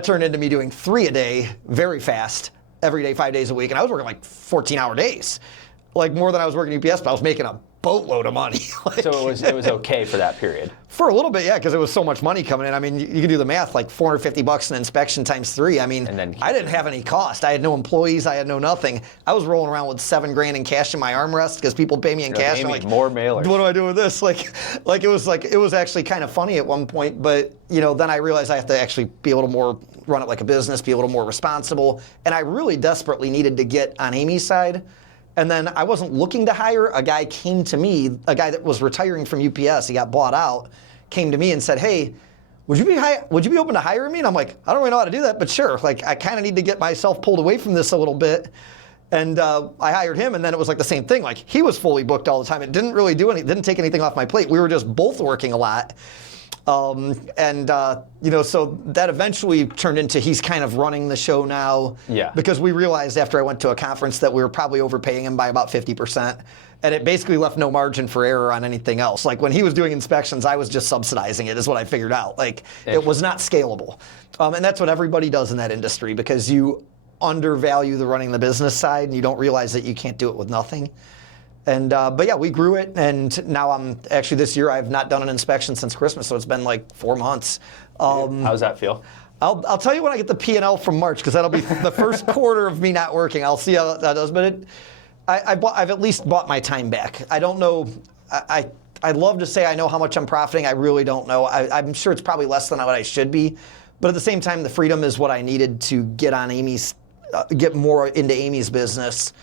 turned into me doing 3 a day, very fast, every day, 5 days a week. And I was working like 14-hour days, like more than I was working at UPS, but I was making a boatload of money. So it was okay for that period. For a little bit, yeah, because there was so much money coming in. I mean, you can do the math, like $450 an inspection times 3. I mean, I didn't have any cost. I had no employees. I had no nothing. I was rolling around with $7 grand in cash in my armrest because people pay me in cash. Amy, like, more mailers. What do I do with this? It was actually kind of funny at one point, but then I realized I have to actually be a little more, run it like a business, be a little more responsible. And I really desperately needed to get on Amy's side. And then I wasn't looking to hire. A guy came to me, a guy that was retiring from UPS. He got bought out, came to me and said, hey, would you be open to hiring me? And I'm like, I don't really know how to do that, but sure. Like, I kind of need to get myself pulled away from this a little bit. And I hired him, and then it was like the same thing. Like, he was fully booked all the time. It didn't really do anything, didn't take anything off my plate. We were just both working a lot. So that eventually turned into he's kind of running the show now. Yeah. Because we realized after I went to a conference that we were probably overpaying him by about 50%. And it basically left no margin for error on anything else. Like when he was doing inspections, I was just subsidizing it is what I figured out. Like it was not scalable. And that's what everybody does in that industry because you undervalue the running the business side and you don't realize that you can't do it with nothing. But yeah, we grew it, and now I'm actually this year I've not done an inspection since Christmas, so it's been like 4 months. How does that feel? I'll tell you when I get the P&L from March, because that'll be the first quarter of me not working. I'll see how that does, but I've at least bought my time back. I don't know. I'd love to say I know how much I'm profiting. I really don't know. I'm sure it's probably less than what I should be, but at the same time, the freedom is what I needed to get on get more into Amy's business.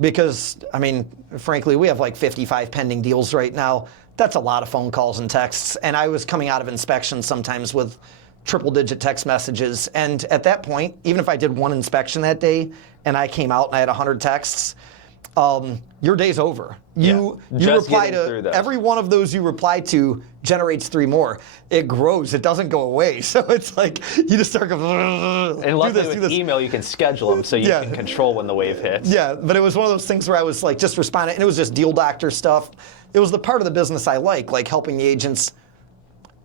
Because, I mean, frankly, we have like 55 pending deals right now. That's a lot of phone calls and texts. And I was coming out of inspection sometimes with triple-digit text messages. And at that point, even if I did one inspection that day and I came out and I had 100 texts, your day's over. You reply to every one of those you reply to generates 3 more. It grows. It doesn't go away. So it's like you just start going. And luckily with email you can schedule them so you can control when the wave hits. Yeah, but it was one of those things where I was like just responding, and it was just deal doctor stuff. It was the part of the business I like helping the agents,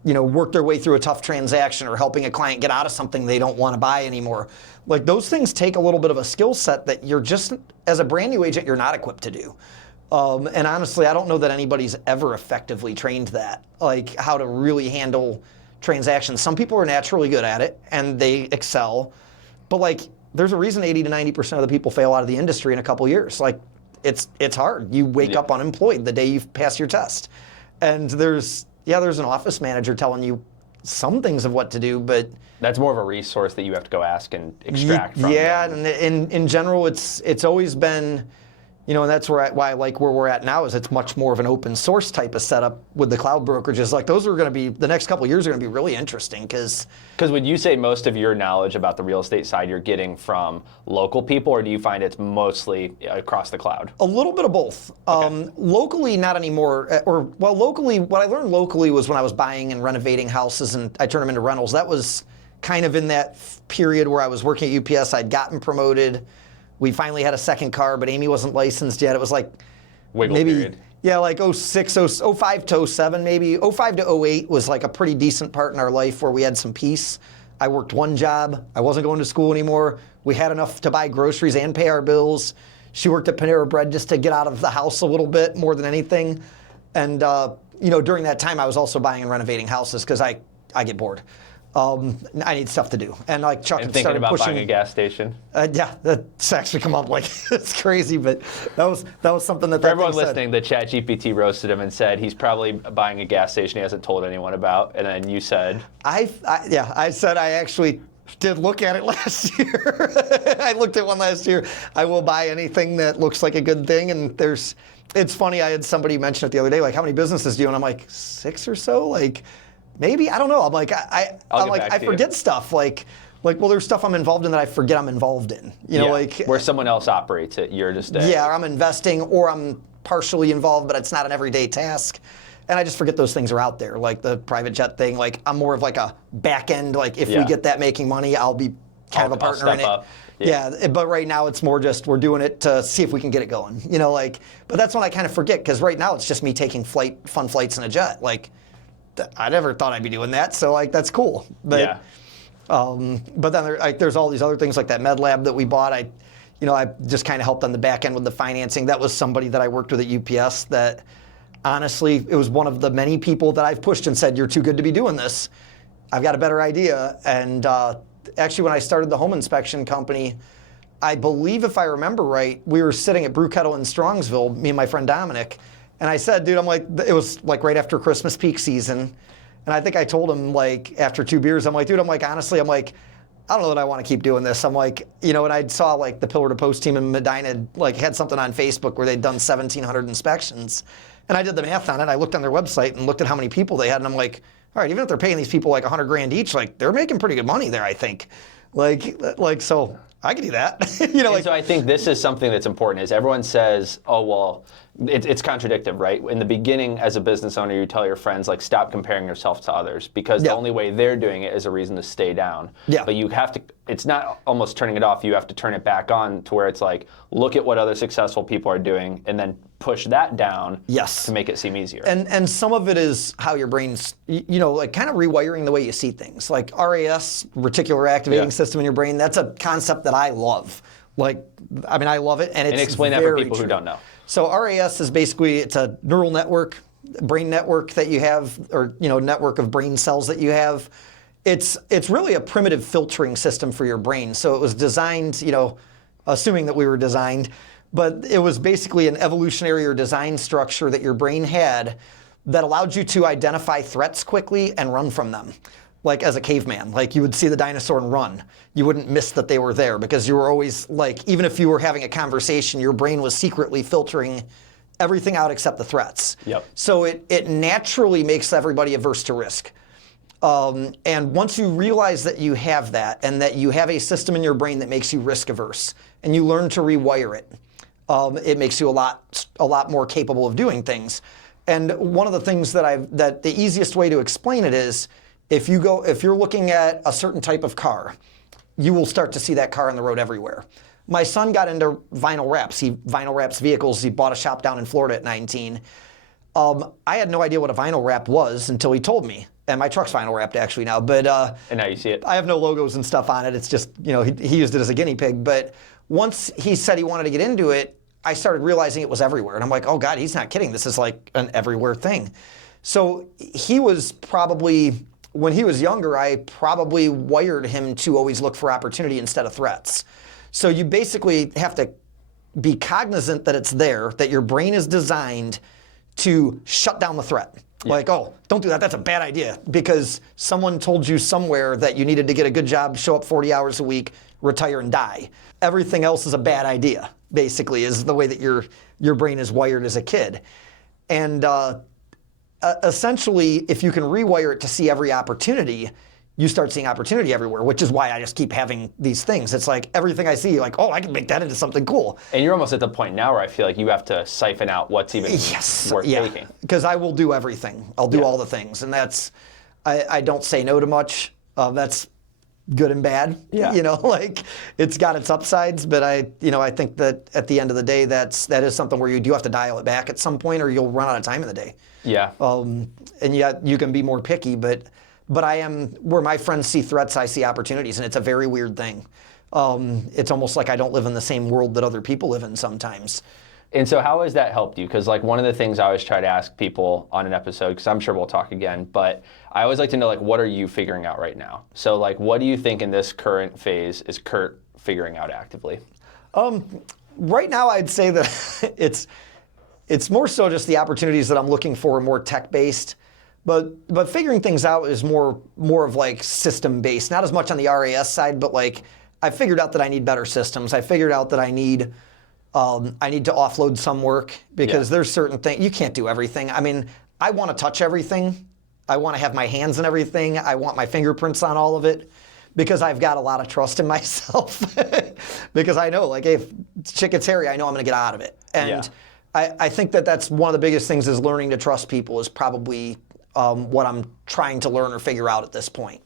work their way through a tough transaction or helping a client get out of something they don't want to buy anymore. Like those things take a little bit of a skill set that you're just, as a brand new agent, you're not equipped to do. And honestly, I don't know that anybody's ever effectively trained that, like how to really handle transactions. Some people are naturally good at it and they excel, but like there's a reason 80 to 90% of the people fail out of the industry in a couple years. Like it's hard. You wake up unemployed the day you pass your test. And there's an office manager telling you some things of what to do, but that's more of a resource that you have to go ask and extract from. Yeah, and in general, it's always been, and that's why I like where we're at now is it's much more of an open source type of setup with the cloud brokerages. Like those are going to be, the next couple of years are going to be really interesting because would you say most of your knowledge about the real estate side you're getting from local people, or do you find it's mostly across the cloud? A little bit of both. Okay. Locally, not anymore. Locally, what I learned locally was when I was buying and renovating houses and I turned them into rentals. That was kind of in that period where I was working at UPS. I'd gotten promoted. We finally had a second car, but Amy wasn't licensed yet. It was like Wiggle maybe period. Yeah, like 05 to 07 maybe. 05 to 08 was like a pretty decent part in our life where we had some peace. I worked one job. I wasn't going to school anymore. We had enough to buy groceries and pay our bills. She worked at Panera Bread just to get out of the house a little bit more than anything. And during that time, I was also buying and renovating houses because I get bored. I need stuff to do. And like Chuck and thinking about buying a gas station. Yeah, that's actually come up like it's crazy, but that was something that for everyone listening, the ChatGPT roasted him and said he's probably buying a gas station he hasn't told anyone about. And then you said, I said I actually did look at it last year. I looked at one last year. I will buy anything that looks like a good thing. And it's funny. I had somebody mention it the other day, like how many businesses do you? And I'm like 6 or so, like. Maybe, I don't know. I'm like, I forget stuff. Like, well, there's stuff I'm involved in that I forget I'm involved in. Where someone else operates it, you're just or I'm investing, or I'm partially involved, but it's not an everyday task. And I just forget those things are out there, like the private jet thing. Like, I'm more of like a back end. Like, if we get that making money, I'll be kind of a partner in it. Up. Yeah, but right now it's more just we're doing it to see if we can get it going. But that's when I kind of forget because right now it's just me taking fun flights in a jet. Like. I never thought I'd be doing that, so like that's cool. But but then there's all these other things like that med lab that we bought. I just kind of helped on the back end with the financing. That was somebody that I worked with at UPS that honestly, it was one of the many people that I've pushed and said, you're too good to be doing this. I've got a better idea. And actually when I started the home inspection company, I believe if I remember right, we were sitting at Brew Kettle in Strongsville, me and my friend Dominic, and I said, dude, I'm like, it was like right after Christmas peak season. And I think I told him like after 2 beers, I'm like, dude, honestly, I don't know that I want to keep doing this. I'm like, and I saw like the Pillar to Post team in Medina like had something on Facebook where they'd done 1,700 inspections. And I did the math on it. I looked on their website and looked at how many people they had. And I'm like, all right, even if they're paying these people like $100,000 each, like they're making pretty good money there, I think. Like so I could do that. So I think this is something that's important is everyone says, oh, well, it's contradictive, right? In the beginning, as a business owner, you tell your friends, like, stop comparing yourself to others because the only way they're doing it is a reason to stay down. Yeah. But you have to, it's not almost turning it off. You have to turn it back on to where it's like, look at what other successful people are doing and then push that down to make it seem easier. And some of it is how your brain's, like kind of rewiring the way you see things. Like RAS, reticular activating system in your brain, that's a concept that I love. Like, I mean, I love it, and it's And explain that for very people who true. don't know. So RAS is basically, it's a neural network, brain network that you have, or network of brain cells that you have. It's really a primitive filtering system for your brain. So it was designed, assuming that we were designed, but it was basically an evolutionary or design structure that your brain had that allowed you to identify threats quickly and run from them. Like as a caveman, like you would see the dinosaur and run. You wouldn't miss that they were there because you were always like, even if you were having a conversation, your brain was secretly filtering everything out except the threats. Yep. So it naturally makes everybody averse to risk. And once you realize that you have that and that you have a system in your brain that makes you risk averse and you learn to rewire it, it makes you a lot more capable of doing things. And one of the things that the easiest way to explain it is, if you're looking at a certain type of car, you will start to see that car on the road everywhere. My son got into vinyl wraps. He vinyl wraps vehicles. He bought a shop down in Florida at 19. I had no idea what a vinyl wrap was until he told me. And my truck's vinyl wrapped actually now, but and now you see it. I have no logos and stuff on it. It's just, he used it as a guinea pig. But once he said he wanted to get into it, I started realizing it was everywhere. And I'm like, oh God, he's not kidding. This is like an everywhere thing. So he was probably, when he was younger, I probably wired him to always look for opportunity instead of threats. So you basically have to be cognizant that it's there, that your brain is designed to shut down the threat. Yeah. Like, oh, don't do that. That's a bad idea because someone told you somewhere that you needed to get a good job, show up 40 hours a week, retire and die. Everything else is a bad idea, basically, is the way that your brain is wired as a kid. And essentially, if you can rewire it to see every opportunity, you start seeing opportunity everywhere, which is why I just keep having these things. It's like everything I see, like, oh, I can make that into something cool. And you're almost at the point now where I feel like you have to siphon out what's even worth taking. Because I will do everything. I'll do all the things. And that's, I don't say no to much. That's good and bad. Yeah. Like it's got its upsides, but I think that at the end of the day, that is something where you do have to dial it back at some point or you'll run out of time in the day. Yeah. And yet you can be more picky, but I am, where my friends see threats, I see opportunities, and it's a very weird thing. It's almost like I don't live in the same world that other people live in sometimes. And so how has that helped you? Because like one of the things I always try to ask people on an episode, because I'm sure we'll talk again, but I always like to know like what are you figuring out right now? So like what do you think in this current phase is Kurt figuring out actively? Right now I'd say that it's more so just the opportunities that I'm looking for are more tech-based. But figuring things out is more of like system-based, not as much on the RAS side, but like I figured out that I need better systems. I figured out that I need to offload some work because there's certain things, you can't do everything. I mean, I want to touch everything. I want to have my hands in everything. I want my fingerprints on all of it because I've got a lot of trust in myself because I know like if shit gets hairy, I know I'm going to get out of it. And I think that's one of the biggest things is learning to trust people is probably what I'm trying to learn or figure out at this point.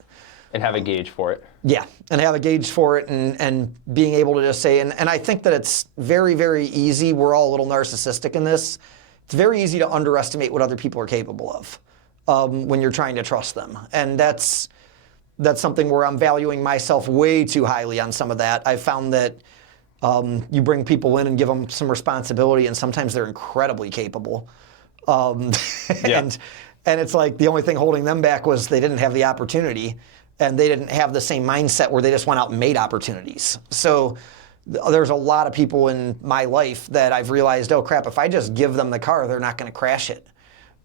And have a gauge for it. Yeah, and have a gauge for it and being able to just say, and I think that it's very, very easy. We're all a little narcissistic in this. It's very easy to underestimate what other people are capable of when you're trying to trust them. And that's something where I'm valuing myself way too highly on some of that. I found that you bring people in and give them some responsibility, and sometimes they're incredibly capable. And it's like the only thing holding them back was they didn't have the opportunity and they didn't have the same mindset where they just went out and made opportunities. So there's a lot of people in my life that I've realized, oh crap, if I just give them the car, they're not going to crash it.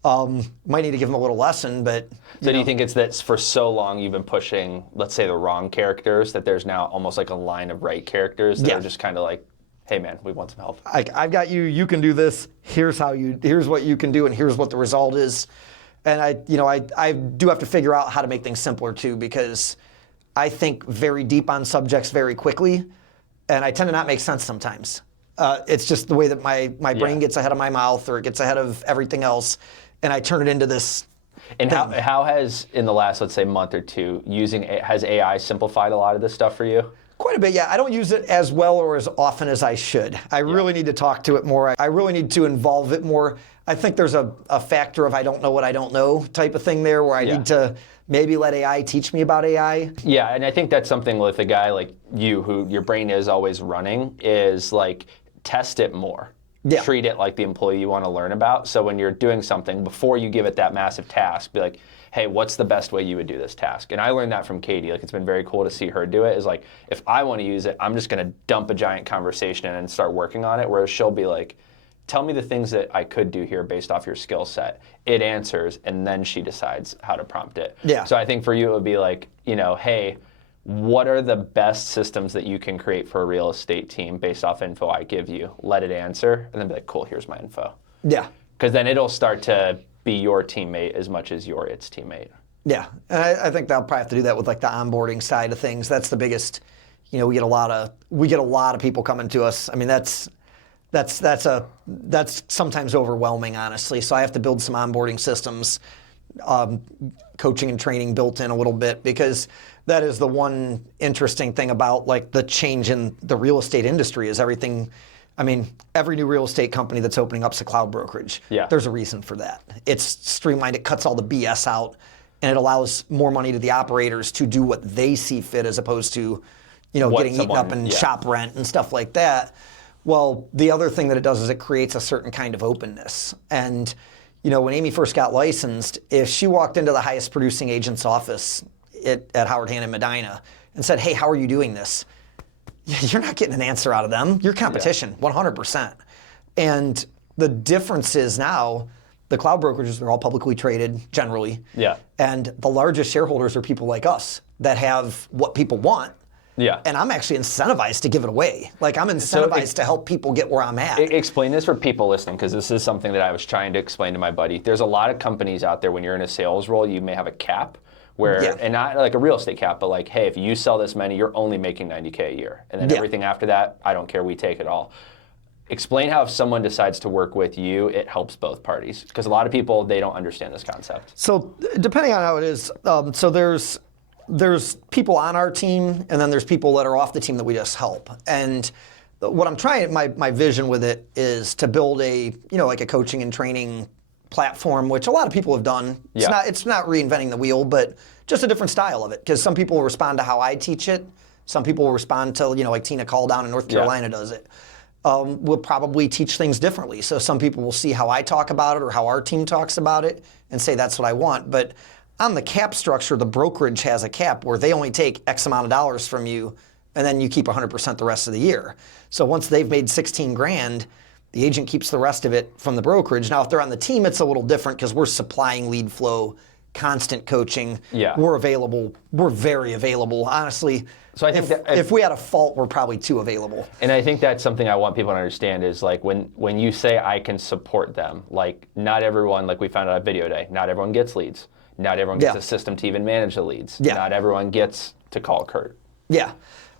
Might need to give them a little lesson, but... So do you think it's that for so long you've been pushing, let's say, the wrong characters, that there's now almost like a line of right characters that are just kind of like, hey man, we want some help. I've got you, you can do this, here's what you can do, and here's what the result is. And I do have to figure out how to make things simpler too, because I think very deep on subjects very quickly, and I tend to not make sense sometimes. It's just the way that my brain gets ahead of my mouth, or it gets ahead of everything else, and I turn it into this. And how has, in the last, let's say, month or two, has AI simplified a lot of this stuff for you? Quite a bit, yeah. I don't use it as well or as often as I should. I really need to talk to it more. I really need to involve it more. I think there's a factor of I don't know what I don't know type of thing there where I need to maybe let AI teach me about AI. Yeah, and I think that's something with a guy like you who your brain is always running is like test it more. Yeah. Treat it like the employee you want to learn about. So when you're doing something, before you give it that massive task, be like, hey, what's the best way you would do this task? And I learned that from Katie. Like, it's been very cool to see her do it. Is like, if I want to use it, I'm just going to dump a giant conversation in and start working on it. Whereas she'll be like, tell me the things that I could do here based off your skill set. It answers, and then she decides how to prompt it. Yeah. So I think for you, it would be like, hey, what are the best systems that you can create for a real estate team based off info I give you? Let it answer, and then be like, cool, here's my info. Yeah. Because then it'll start to be your teammate as much as you're its teammate. Yeah, and I think they'll probably have to do that with like the onboarding side of things. That's the biggest. We get a lot of people coming to us. I mean, that's sometimes overwhelming, honestly. So I have to build some onboarding systems, coaching and training built in a little bit, because that is the one interesting thing about like the change in the real estate industry is everything. I mean, every new real estate company that's opening up is a cloud brokerage. Yeah. There's a reason for that. It's streamlined. It cuts all the BS out, and it allows more money to the operators to do what they see fit, as opposed to, getting eaten up in shop rent and stuff like that. Well, the other thing that it does is it creates a certain kind of openness. And, when Amy first got licensed, if she walked into the highest producing agent's office at Howard Hanna in Medina and said, hey, how are you doing this? You're not getting an answer out of them. Your competition, 100%. And the difference is now the cloud brokerages are all publicly traded generally. Yeah. And the largest shareholders are people like us that have what people want. Yeah. And I'm actually incentivized to give it away. Like, I'm incentivized to help people get where I'm at. Explain this for people listening, because this is something that I was trying to explain to my buddy. There's a lot of companies out there when you're in a sales role, you may have a cap. And not like a real estate cap, but like, hey, if you sell this many, you're only making $90K a year. And then everything after that, I don't care, we take it all. Explain how if someone decides to work with you, it helps both parties. Because a lot of people, they don't understand this concept. So depending on how it is, so there's people on our team, and then there's people that are off the team that we just help. And what I'm trying, my vision with it is to build like a coaching and training platform, which a lot of people have done. It's not reinventing the wheel, but just a different style of it. Because some people will respond to how I teach it. Some people will respond to, like Tina Call down in North Carolina does it. We'll probably teach things differently. So some people will see how I talk about it or how our team talks about it and say that's what I want. But on the cap structure, the brokerage has a cap where they only take X amount of dollars from you, and then you keep 100% the rest of the year. So once they've made 16 grand, the agent keeps the rest of it from the brokerage. Now, if they're on the team, it's a little different because we're supplying lead flow, constant coaching. Yeah. We're available. We're very available. Honestly, so I think if we had a fault, we're probably too available. And I think that's something I want people to understand is like when you say I can support them, like not everyone, like we found out at Video Day, not everyone gets leads. Not everyone gets a system to even manage the leads. Yeah. Not everyone gets to call Kurt. Yeah.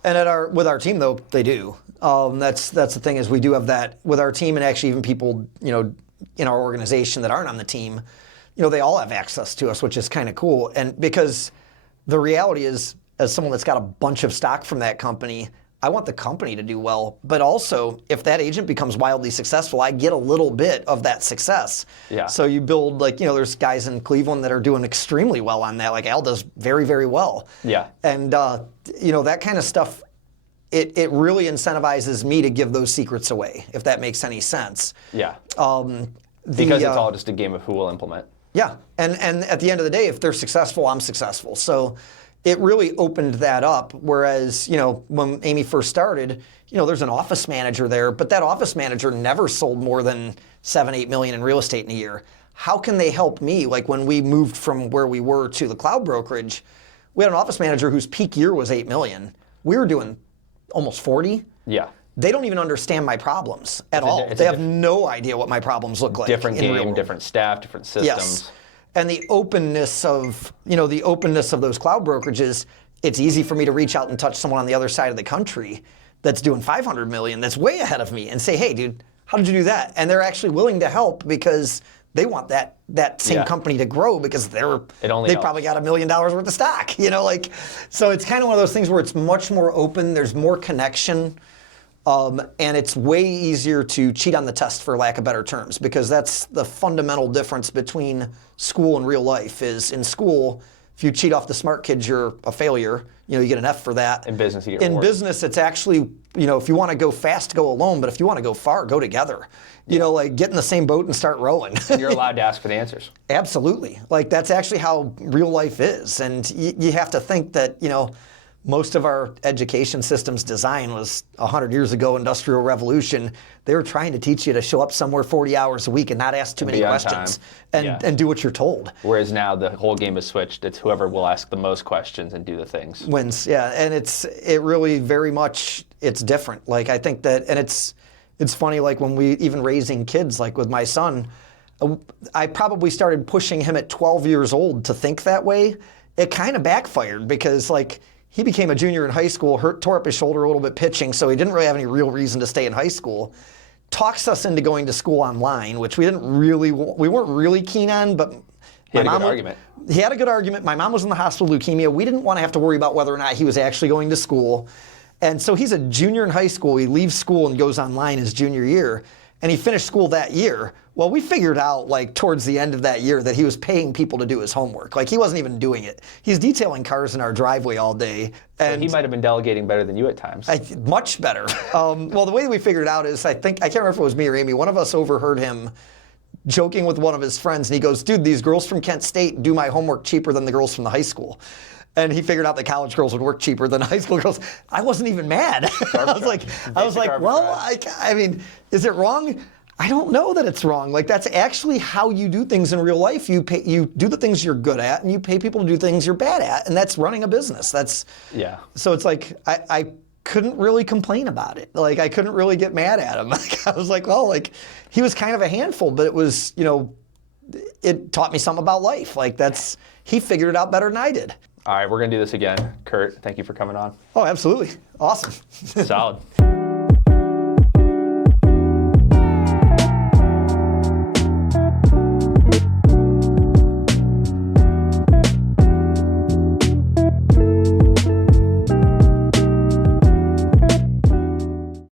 And with our team, though, they do. That's the thing is we do have that with our team, and actually even people in our organization that aren't on the team, they all have access to us, which is kind of cool. And because the reality is, as someone that's got a bunch of stock from that company, I want the company to do well. But also, if that agent becomes wildly successful, I get a little bit of that success. Yeah. So you build there's guys in Cleveland that are doing extremely well on that. Like Al does very, very well. Yeah. And that kind of stuff. It really incentivizes me to give those secrets away, if that makes any sense. Yeah. Because it's all just a game of who will implement. Yeah, and at the end of the day, if they're successful, I'm successful. So it really opened that up. Whereas, when Amy first started, there's an office manager there, but that office manager never sold more than $7-8 million in real estate in a year. How can they help me? Like when we moved from where we were to the cloud brokerage, we had an office manager whose peak year was $8 million. We were doing almost 40. Yeah. They don't even understand my problems at all. They have no idea what my problems look like. Different game, different staff, different systems. Yes. And the openness of those cloud brokerages, it's easy for me to reach out and touch someone on the other side of the country that's doing 500 million, that's way ahead of me, and say, hey, dude, how did you do that? And they're actually willing to help because they want that same Yeah. company to grow because they only probably got $1 million worth of stock, like, so it's kind of one of those things where it's much more open, there's more connection, and it's way easier to cheat on the test, for lack of better terms, because that's the fundamental difference between school and real life. Is in school, if you cheat off the smart kids, you're a failure. You get an F for that. In business, you get In rewarded. business, it's actually, if you want to go fast, go alone. But if you want to go far, go together. Like get in the same boat and start rowing. And you're allowed to ask for the answers. Absolutely. Like that's actually how real life is. And you have to think that, most of our education system's design was 100 years ago, Industrial Revolution. They were trying to teach you to show up somewhere 40 hours a week and not ask too many be on questions time. and do what you're told. Whereas now the whole game is switched. It's whoever will ask the most questions and do the things. Wins, yeah. And it really very much, it's different. Like I think that, and it's funny, like when we, even raising kids, like with my son, I probably started pushing him at 12 years old to think that way. It kind of backfired because like, he became a junior in high school, tore up his shoulder a little bit pitching, so he didn't really have any real reason to stay in high school. Talks us into going to school online, which we weren't really keen on, but He had a good argument. He had a good argument. My mom was in the hospital with leukemia. We didn't want to have to worry about whether or not he was actually going to school. And so he's a junior in high school. He leaves school and goes online his junior year. And he finished school that year. Well, we figured out like towards the end of that year that he was paying people to do his homework. Like he wasn't even doing it. He's detailing cars in our driveway all day. And He might have been delegating better than you at times. much better. Well, the way we figured it out is I can't remember if it was me or Amy. One of us overheard him joking with one of his friends, and he goes, "Dude, these girls from Kent State do my homework cheaper than the girls from the high school." And he figured out that college girls would work cheaper than high school girls. I wasn't even mad. I was like, well, I mean, is it wrong? I don't know that it's wrong. Like that's actually how you do things in real life. You do the things you're good at, and you pay people to do things you're bad at, and that's running a business. Yeah. So it's like I couldn't really complain about it. Like I couldn't really get mad at him. Like, I was like, well, like he was kind of a handful, but it was, it taught me something about life. Like he figured it out better than I did. All right, we're going to do this again. Kurt, thank you for coming on. Oh, absolutely. Awesome. Solid.